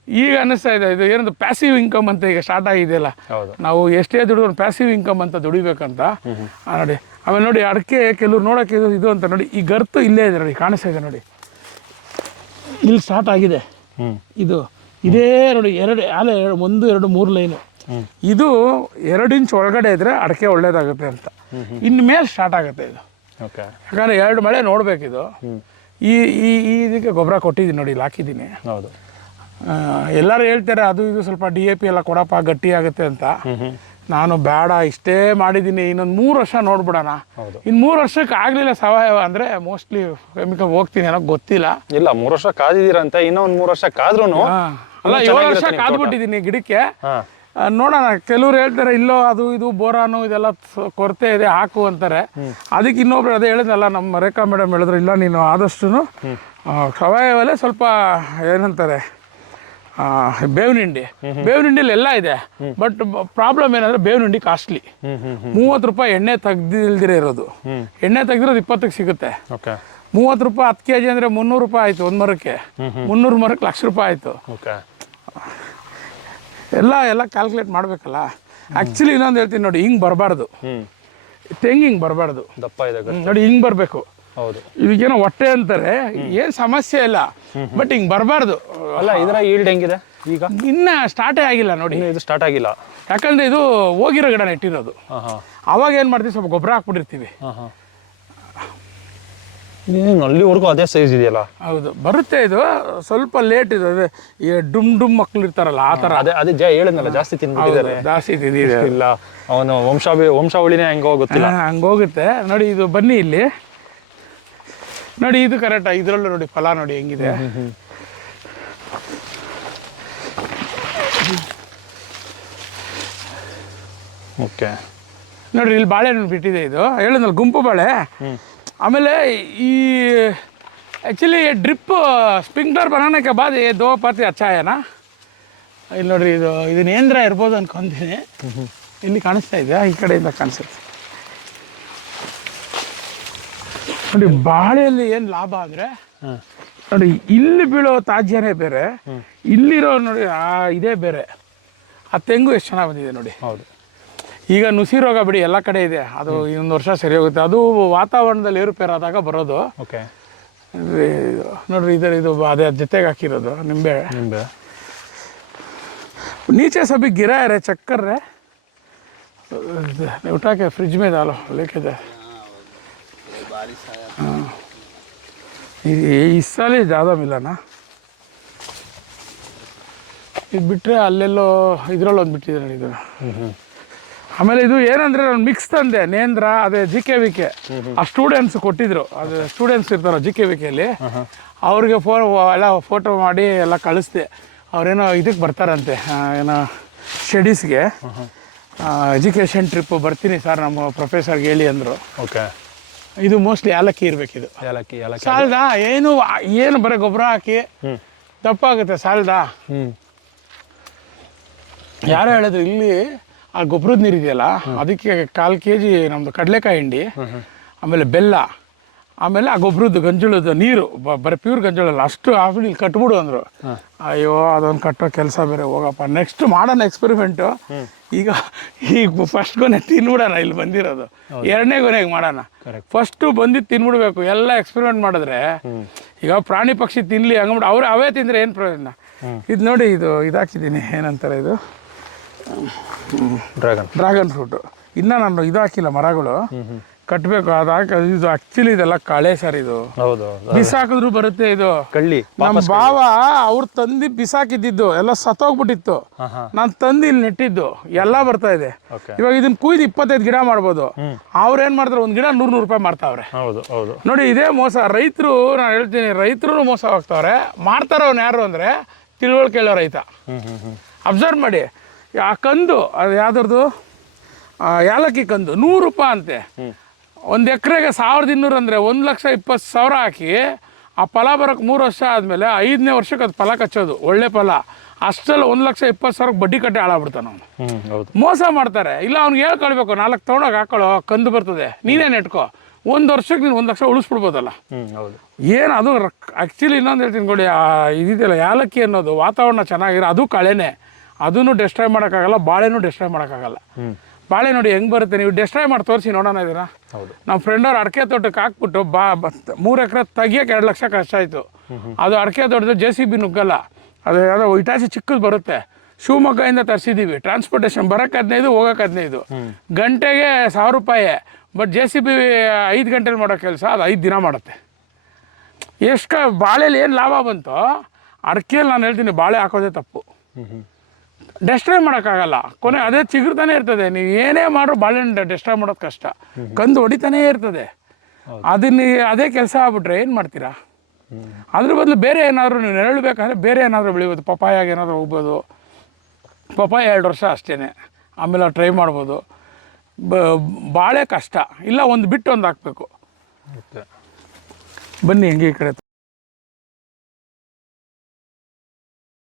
ಈಗ ಅನ್ನಿಸ್ತಾ ಇದೆ ಇದು ಏನಂತ ಪ್ಯಾಸಿವ್ ಇನ್ಕಮ್ ಅಂತ ಈಗ ಸ್ಟಾರ್ಟ್ ಆಗಿದೆಯಲ್ಲ. ನಾವು ಎಷ್ಟೇ ದುಡಿದ್ರು ಪ್ಯಾಸಿವ್ ಇನ್ಕಮ್ ಅಂತ ದುಡಿಬೇಕಂತ. ನೋಡಿ ಆಮೇಲೆ ನೋಡಿ ಅಡಿಕೆ ಕೆಲವ್ರು ನೋಡೋಕೆ ಇದು ಇದು ಅಂತ ನೋಡಿ ಈ ಗರ್ತು ಇಲ್ಲೇ ಇದೆ ನೋಡಿ ಕಾಣಿಸ್ತಾ ಇದೆ ನೋಡಿ. ಇಲ್ಲಿ ಸ್ಟಾರ್ಟ್ ಆಗಿದೆ. ಇದು ಇದೇ ನೋಡಿ ಎರಡು ಎರಡು- ಒಂದು ಎರಡು ಮೂರು ಲೈನು. ಇದು ಎರಡು ಇಂಚ್ ಒಳಗಡೆ ಇದ್ರೆ ಅಡಿಕೆ ಒಳ್ಳೇದಾಗುತ್ತೆ ಅಂತ. ಇನ್ಮೇಲೆ ಮೇಲೆ ಸ್ಟಾರ್ಟ್ ಆಗುತ್ತೆ ಇದು. ಓಕೆ ಯಾಕಂದರೆ ಎರಡು ಮಳೆ ನೋಡ್ಬೇಕಿದು. ಈ ಈ ಇದಕ್ಕೆ ಗೊಬ್ಬರ ಕೊಟ್ಟಿದ್ದೀನಿ ನೋಡಿ ಇಲ್ಲಿ ಹಾಕಿದ್ದೀನಿ. ಹೌದು. ಎಲ್ಲರೂ ಹೇಳ್ತಾರೆ ಅದು ಇದು ಸ್ವಲ್ಪ ಡಿ ಎ ಪಿ ಎಲ್ಲ ಕೊಡಪ್ಪ ಗಟ್ಟಿ ಆಗುತ್ತೆ ಅಂತ. ನಾನು ಬೇಡ ಇಷ್ಟೇ ಮಾಡಿದ್ದೀನಿ ಇನ್ನೊಂದು ಮೂರು ವರ್ಷ ನೋಡ್ಬಿಡೋಣ. ಇನ್ನು ಮೂರು ವರ್ಷಕ್ಕೆ ಆಗಲಿಲ್ಲ ಸಾವಯವ ಅಂದರೆ ಮೋಸ್ಟ್ಲಿ ಕೆಮಿಕಲ್ ಹೋಗ್ತೀನಿ ಅನ್ನೋ ಗೊತ್ತಿಲ್ಲ. ಇಲ್ಲ ಮೂರು ವರ್ಷ ಕಾದಿದ್ದೀರಂತೆ ಇನ್ನೊಂದು ಮೂರು ವರ್ಷ ಕಾದ್ರೂ ಅಲ್ಲ ಏಳು ವರ್ಷ ಕಾದ್ಬಿಟ್ಟಿದ್ದೀನಿ ಗಿಡಕ್ಕೆ. ನೋಡೋಣ ಕೆಲವ್ರು ಹೇಳ್ತಾರೆ ಇಲ್ಲೋ ಅದು ಇದು ಬೋರಾನು ಇದೆಲ್ಲ ಕೊರತೆ ಇದೆ ಹಾಕು ಅಂತಾರೆ. ಅದಕ್ಕೆ ಇನ್ನೊಬ್ರು ಅದೇ ಹೇಳಿದ್ನಲ್ಲ ನಮ್ಮ ರೇಖಾ ಮೇಡಮ್ ಹೇಳಿದ್ರು ಇಲ್ಲ ನೀನು ಆದಷ್ಟು ಸಾವಯವಲ್ಲೇ ಸ್ವಲ್ಪ ಏನಂತಾರೆ ಆ, ಬೇವಿನ ಹಿಂಡಿ ಬೇವಿನ ಹಿಂಡಿಲಿ ಎಲ್ಲ ಇದೆ. ಬಟ್ ಪ್ರಾಬ್ಲಮ್ ಏನಂದ್ರೆ ಬೇವಿನ ಹಿಂಡಿ ಕಾಸ್ಟ್ಲಿ ಮೂವತ್ತು ರೂಪಾಯಿ ಎಣ್ಣೆ ತೆಗ್ದಿಲ್ದಿರೇ ಇರೋದು. ಎಣ್ಣೆ ತೆಗ್ದಿರೋದು ಇಪ್ಪತ್ತಕ್ಕೆ ಸಿಗುತ್ತೆ. ಓಕೆ ಮೂವತ್ತು ರೂಪಾಯಿ ಹತ್ತು ಕೆ ಜಿ ಅಂದರೆ ಮುನ್ನೂರು ರೂಪಾಯಿ ಆಯಿತು ಒಂದು ಮರಕ್ಕೆ ಮುನ್ನೂರು ಮರಕ್ಕೆ ಲಕ್ಷ ರೂಪಾಯಿ ಆಯಿತು. ಓಕೆ ಎಲ್ಲ ಎಲ್ಲ ಕ್ಯಾಲ್ಕುಲೇಟ್ ಮಾಡಬೇಕಲ್ಲ. ಆ್ಯಕ್ಚುಲಿ ಇನ್ನೊಂದು ಹೇಳ್ತೀನಿ ನೋಡಿ ಹಿಂಗೆ ಬರಬಾರ್ದು. ತೆಂಗಿಂಗ್ ತೆಂಗಿ ಹಿಂಗೆ ಬರಬಾರ್ದು. ದಪ್ಪ ಇದೆ. ನೋಡಿ ಹಿಂಗೆ ಬರಬೇಕು. ಇದಕ್ಕೇನೋ ಹೊಟ್ಟೆ ಅಂತಾರೆ ಏನು ಸಮಸ್ಯೆ ಇಲ್ಲ. ಬಟ್ ಹಿಂಗ್ ಬರಬಾರ್ದು. ಅಲ್ಲ ಇದರ ಈಲ್ಡ್ ಹೆಂಗಿದೆ ಈಗ? ಇನ್ನ ಸ್ಟಾರ್ಟೇ ಆಗಿಲ್ಲ ನೋಡಿ. ಇದು ಸ್ಟಾರ್ಟ್ ಆಗಿಲ್ಲ. ಯಾಕಂದ್ರೆ ಇದು ಹೋಗಿರೋ ಗಿಡ ನೆಟ್ಟಿರೋದು ಅವಾಗ ಏನು ಮಾಡ್ತೀವಿ ಸ್ವಲ್ಪ ಗೊಬ್ಬರ ಹಾಕ್ಬಿಟ್ಟಿರ್ತೀವಿ. ಅಲ್ಲಿವರೆಗೂ ಅದೇ ಸೈಜ್ ಇದೆಯಲ್ಲ? ಹೌದು ಬರುತ್ತೆ ಇದು. ಸ್ವಲ್ಪ ಲೇಟ್ ಇದು. ಅದೇ ಡುಮ್ ಡುಮ್ ಮಕ್ಳು ಇರ್ತಾರಲ್ಲ ಆ ಥರ ಅದೇ ಅದೇ ಜಯ ಹೇಳಿದ್ನಲ್ಲ ಜಾಸ್ತಿ ತಿಂದ್ಬಿಟ್ಟಿದ್ದಾರೆ ಜಾಸ್ತಿ ತಿಂದಿದೆ ಇಲ್ಲ ಅವನು ವಂಶಾವಳಿ ವಂಶಾವಳಿನೇ ಹಂಗೆ ಹೋಗುತ್ತೆ ಹಂಗೆ ಹಂಗೋಗುತ್ತೆ ನೋಡಿ ಇದು ಬನ್ನಿ ಇಲ್ಲಿ. ನೋಡಿ ಇದು ಕರೆಕ್ಟ್ ಇದರಲ್ಲೂ ನೋಡಿ ಫಲ ನೋಡಿ ಹೆಂಗಿದೆ. ಓಕೆ. ನೋಡ್ರಿ ಇಲ್ಲಿ ಬಾಳೆಹಣ್ಣು ಬಿಟ್ಟಿದೆ ಇದು. ಹೇಳಿದ್ನಲ್ಲ ಗುಂಪು ಬಾಳೆ. ಆಮೇಲೆ ಈ ಆ್ಯಕ್ಚುಲಿ ಡ್ರಿಪ್ ಸ್ಪ್ರಿಂಕ್ಲರ್ ಬನಾನಕ್ಕೆ ಬಾದಿ ದೋ ಪಾತಿ ಅಚ್ಚಾಯನ. ಇಲ್ಲಿ ನೋಡ್ರಿ ಇದು ಇದು ನೇಂದ್ರ ಇರ್ಬೋದು ಅನ್ಕೊಂತೀನಿ. ಇಲ್ಲಿ ಕಾಣಿಸ್ತಾ ಇದೆ ಈ ಕಡೆಯಿಂದ ಕಾಣಿಸುತ್ತೆ. ನೋಡಿ ಬಾಳೆಯಲ್ಲಿ ಏನು ಲಾಭ ಅಂದರೆ ನೋಡಿ ಇಲ್ಲಿ ಬೀಳೋ ತಾಜ್ಯನೇ ಬೇರೆ ಇಲ್ಲಿರೋ ನೋಡಿ ಆ ಇದೇ ಬೇರೆ. ಆ ತೆಂಗು ಎಷ್ಟು ಚೆನ್ನಾಗಿ ಬಂದಿದೆ ನೋಡಿ. ಹೌದು. ಈಗ ನುಸಿ ರೋಗ ಬಿಡಿ ಎಲ್ಲ ಕಡೆ ಇದೆ. ಅದು ಇನ್ನೊಂದು ವರ್ಷ ಸರಿ ಹೋಗುತ್ತೆ. ಅದು ವಾತಾವರಣದಲ್ಲಿ ಏರುಪೇರಾದಾಗ ಬರೋದು. ಓಕೆ. ನೋಡ್ರಿ ಇದರ ಇದು ಅದೇ ಜೊತೆಗೆ ಹಾಕಿರೋದು ನಿಂಬೆ. ನಿಂಬೆ. ನೀಚೆ ಸಬಿ ಗಿರ ಇರೇ ಚಕ್ಕರ್ರೆ. ಊಟಕ್ಕೆ ಫ್ರಿಜ್ ಮೇಲೆ ಅಲ್ಲ ಲೇಖಿದೆ में डालो लेके जा बारिश आया ये- ये इस साल ही ज़्यादा मिला ना ಇದು ಬಿಟ್ಟರೆ ಅಲ್ಲೆಲ್ಲೋ ಇದ್ರಲ್ಲಿ ಒಂದು ಬಿಟ್ಟಿದ್ದಾರೆ ಇದು ಆಮೇಲೆ ಇದು ಏನಂದ್ರೆ ನಾನು ಮಿಕ್ಸ್ ತಂದೆ ನೇಂದ್ರ ಅದೇ ಜಿ ಕೆ ವಿ ಕೆ ಆ ಸ್ಟೂಡೆಂಟ್ಸ್ ಕೊಟ್ಟಿದ್ರು ಅದು ಸ್ಟೂಡೆಂಟ್ಸ್ ಇರ್ತಾರ ಜಿ ಕೆ ವಿ ಕೆಲಿ ಅವ್ರಿಗೆ ಫೋ ಎಲ್ಲ ಫೋಟೋ ಮಾಡಿ ಎಲ್ಲ ಕಳಿಸ್ದೆ ಅವ್ರೇನೋ ಇದಕ್ಕೆ ಬರ್ತಾರಂತೆ ಆ, ಏನೋ ಸ್ಟಡೀಸ್ಗೆ ಎಜುಕೇಷನ್ ಟ್ರಿಪ್ ಬರ್ತೀನಿ ಸರ್ ನಮ್ಮ ಪ್ರೊಫೆಸರ್ಗೆ ಹೇಳಿ ಅಂದರು ಓಕೆ ಇದು ಮೋಸ್ಟ್ಲಿ ಏಲಕ್ಕಿ ಇರ್ಬೇಕು ಏಲಕ್ಕಿ ಏಲಕ್ಕಿ ಸಾಲದ? ಏನು ಏನು ಬರೀ ಗೊಬ್ಬರ ಹಾಕಿ ತಪ್ಪಾಗುತ್ತೆ ಸಾಲದ? ಯಾರು ಹೇಳಿದ್ರು ಇಲ್ಲಿ ಆ ಗೊಬ್ಬರದ ನೀರು ಇದೆಯಲ್ಲ ಅದಕ್ಕೆ ಕಾಲು ಕೆ ಜಿ ನಮ್ಮದು ಕಡಲೆಕಾಯಿ ಹಿಂಡಿ ಆಮೇಲೆ ಬೆಲ್ಲ. ಆಮೇಲೆ ಆ ಗೊಬ್ಬರದ್ದು ಗಂಜುಳದ ನೀರು ಬರೀ ಪ್ಯೂರ್ ಗಂಜಳಲ್ಲ ಅಷ್ಟು ಹಾಕ್ಬಿಟ್ಟು ಇಲ್ಲಿ ಕಟ್ಬಿಡು ಅಂದರು. ಅಯ್ಯೋ ಅದೊಂದು ಕಟ್ಟೋ ಕೆಲಸ ಬೇರೆ ಹೋಗಪ್ಪ. ನೆಕ್ಸ್ಟ್ ಮಾಡೋಣ ಎಕ್ಸ್ಪೆರಿಮೆಂಟು ಈಗ ಈಗ ಫಸ್ಟ್ ಗೊನೆ ತಿನ್ಬಿಡೋಣ ಇಲ್ಲಿ ಬಂದಿರೋದು. ಎರಡನೇ ಗೊನೆಗೆ ಮಾಡೋಣ. ಫಸ್ಟು ಬಂದಿದ್ದು ತಿನ್ಬಿಡ್ಬೇಕು ಎಲ್ಲ ಎಕ್ಸ್ಪೆರಿಮೆಂಟ್ ಮಾಡಿದ್ರೆ. ಈಗ ಪ್ರಾಣಿ ಪಕ್ಷಿ ತಿನ್ನಲಿ ಹಂಗ್ಬಿಟ್ಟು ಅವ್ರು ಅವೇ ತಿಂದರೆ ಏನು ಪ್ರಯೋಜನ? ಇದು ನೋಡಿ ಇದು ಇದಾಕಿದ್ದೀನಿ ಏನಂತಾರೆ ಇದು? ಡ್ರ್ಯಾಗನ್ ಡ್ರ್ಯಾಗನ್ ಫ್ರೂಟು ಇನ್ನೂ ನಾನು ಇದು ಹಾಕಿಲ್ಲ ಮರಗಳು. ಕಟ್ಟಬೇಕು ಅದು ಇದು ಆಕ್ಚುಲಿ ಇದೆಲ್ಲ ಕಳೆ ಸರ್ ಇದು. ಹೌದು ಬಿಸಾಕಿದ್ರು ಬರುತ್ತೆ ಇದು. ಕಳ್ಳಿ ನಮ್ಮ ಬಾವ ಅವ್ರು ತಂದು ಬಿಸಾಕಿದ್ದಿದ್ದು ಎಲ್ಲ ಸತ್ತೋಗ್ಬಿಟ್ಟಿತ್ತು. ನಾನು ತಂದು ಇಲ್ಲಿ ನೆಟ್ಟಿದ್ದು ಎಲ್ಲ ಬರ್ತಾ ಇದೆ. ಇವಾಗ ಇದನ್ನ ಕುಯ್ದು ಇಪ್ಪತ್ತೈದು ಗಿಡ ಮಾಡ್ಬೋದು. ಅವ್ರೇನು ಮಾಡ್ತಾರೆ ಒಂದು ಗಿಡ ನೂರು ನೂರು ರೂಪಾಯಿ ಮಾಡ್ತಾವ್ರೆ ನೋಡಿ ಇದೇ ಮೋಸ ರೈತರು ನಾನು ಹೇಳ್ತೀನಿ ರೈತರು ಮೋಸ ಹೋಗ್ತಾವ್ರೆ ಮಾಡ್ತಾರವ್ನು ಯಾರು ಅಂದರೆ ತಿಳುವಳಿಕೆ ಹೇಳೋ ರೈತ. ಅಬ್ಸರ್ವ್ ಮಾಡಿ. ಆ ಕಂದು ಅದು ಯಾವ್ದ್ರದ್ದು? ಯಾಲಕ್ಕಿ ಕಂದು ನೂರು ರೂಪಾಯಿ ಅಂತೆ. ಒಂದು ಎಕರೆಗೆ ಸಾವಿರದ ಇನ್ನೂರು ಅಂದರೆ ಒಂದು ಲಕ್ಷ ಇಪ್ಪತ್ತು ಸಾವಿರ ಹಾಕಿ ಆ ಫಲ ಬರೋಕ್ಕೆ ಮೂರು ವರ್ಷ ಆದಮೇಲೆ ಐದನೇ ವರ್ಷಕ್ಕೆ ಅದು ಫಲ ಕಚ್ಚೋದು ಒಳ್ಳೆ ಫಲ. ಅಷ್ಟರಲ್ಲಿ ಒಂದು ಲಕ್ಷ ಇಪ್ಪತ್ತು ಸಾವಿರಕ್ಕೆ ಬಡ್ಡಿ ಕಟ್ಟಿ ಹಾಳಾಗ್ಬಿಡ್ತಾನೆ ಅವನು. ಮೋಸ ಮಾಡ್ತಾರೆ. ಇಲ್ಲ ಅವ್ನಿಗೆ ಹೇಳ್ಕೊಳ್ಬೇಕು ನಾಲ್ಕು ತೊಗೊಂಡೋಗಿ ಹಾಕೊಳ್ಳೋ ಕಂದು ಬರ್ತದೆ. ನೀನೇ ನೆಟ್ಕೋ ಒಂದು ವರ್ಷಕ್ಕೆ ನೀನು ಒಂದು ಲಕ್ಷ ಉಳಿಸ್ಬಿಡ್ಬೋದಲ್ಲ. ಹೌದು. ಏನು ಅದು ಆ್ಯಕ್ಚುಲಿ ಇನ್ನೊಂದು ಹೇಳ್ತೀನಿ ಕೊಡಿ ಆ ಇದಿದೆಯಲ್ಲ ಯಾಲಕ್ಕಿ ಅನ್ನೋದು ವಾತಾವರಣ ಚೆನ್ನಾಗಿರೋ ಅದು ಕಳೆನೇ. ಅದನ್ನು ಡೆಸ್ಟ್ರಾಯ್ ಮಾಡೋಕ್ಕಾಗಲ್ಲ ಬಾಳೆನೂ ಡೆಸ್ಟ್ರಾಯ್ ಮಾಡೋಕ್ಕಾಗಲ್ಲ. ಬಾಳೆ ನೋಡಿ ಹೆಂಗೆ ಬರುತ್ತೆ? ನೀವು ಡೆಸ್ಟ್ರಾಯ್ ಮಾಡಿ ತೋರಿಸಿ ನೋಡೋಣ ಇದನ್ನ. ಹೌದು. ನಮ್ಮ ಫ್ರೆಂಡ್ ಅವ್ರು ಅಡಿಕೆ ತೋಟಕ್ಕೆ ಹಾಕ್ಬಿಟ್ಟು ಬಾ ಮೂರು ಎಕರೆ ತೆಗಿಯೋಕೆ ಎರಡು ಲಕ್ಷ ಕಷ್ಟ ಆಯಿತು. ಅದು ಅಡಿಕೆ ತೋಟದ ಜೆ ಸಿ ಬಿ ನುಗ್ಗಲ್ಲ. ಅದು ಯಾವುದೋ ಇಟಾಸಿ ಚಿಕ್ಕದು ಬರುತ್ತೆ. ಶಿವಮೊಗ್ಗದಿಂದ ತರಿಸಿದ್ದೀವಿ ಟ್ರಾನ್ಸ್ಪೋರ್ಟೇಷನ್ ಬರೋಕ್ಕೆ ಹದಿನೈದು ಹೋಗೋಕೆ ಹದಿನೈದು. ಗಂಟೆಗೆ ಸಾವಿರ ರೂಪಾಯಿ. ಬಟ್ ಜೆ ಸಿ ಬಿ ಐದು ಗಂಟೆಲಿ ಮಾಡೋ ಕೆಲಸ ಅದು ಐದು ದಿನ ಮಾಡುತ್ತೆ. ಎಷ್ಟು ಬಾಳೆಲಿ ಏನು ಲಾಭ ಬಂತೋ ಅಡಿಕೆಯಲ್ಲಿ ನಾನು ಹೇಳ್ತೀನಿ ಬಾಳೆ ಹಾಕೋದೇ ತಪ್ಪು. ಡೆಸ್ಟ್ರಾಯ್ ಮಾಡೋಕ್ಕಾಗಲ್ಲ. ಕೊನೆ ಅದೇ ಚಿಗುರ್ತಾನೆ ಇರ್ತದೆ. ನೀವು ಏನೇ ಮಾಡೋ ಬಾಳೆಹಣ್ಣು ಡೆಸ್ಟ್ರಾಯ್ ಮಾಡೋದು ಕಷ್ಟ. ಕಂದು ಹೊಡಿತಾನೇ ಇರ್ತದೆ. ಅದನ್ನ ಅದೇ ಕೆಲಸ ಆಗ್ಬಿಟ್ರೆ ಏನು ಮಾಡ್ತೀರಾ? ಅದ್ರ ಬದಲು ಬೇರೆ ಏನಾದರೂ ನೀವು ನೆರಳಬೇಕಂದ್ರೆ ಬೇರೆ ಏನಾದರೂ ಬೆಳಿಬೋದು. ಪಪಾಯಾಗ ಏನಾದರೂ ಹೋಗ್ಬೋದು. ಪಪಾಯ ಎರಡು ವರ್ಷ ಅಷ್ಟೇ ಆಮೇಲೆ ಟ್ರೈ ಮಾಡ್ಬೋದು. ಬ ಬಾಳೆ ಕಷ್ಟ. ಇಲ್ಲ ಒಂದು ಬಿಟ್ಟು ಒಂದು ಹಾಕಬೇಕು. ಬನ್ನಿ ಹೆಂಗೆ ಈ ಕಡೆ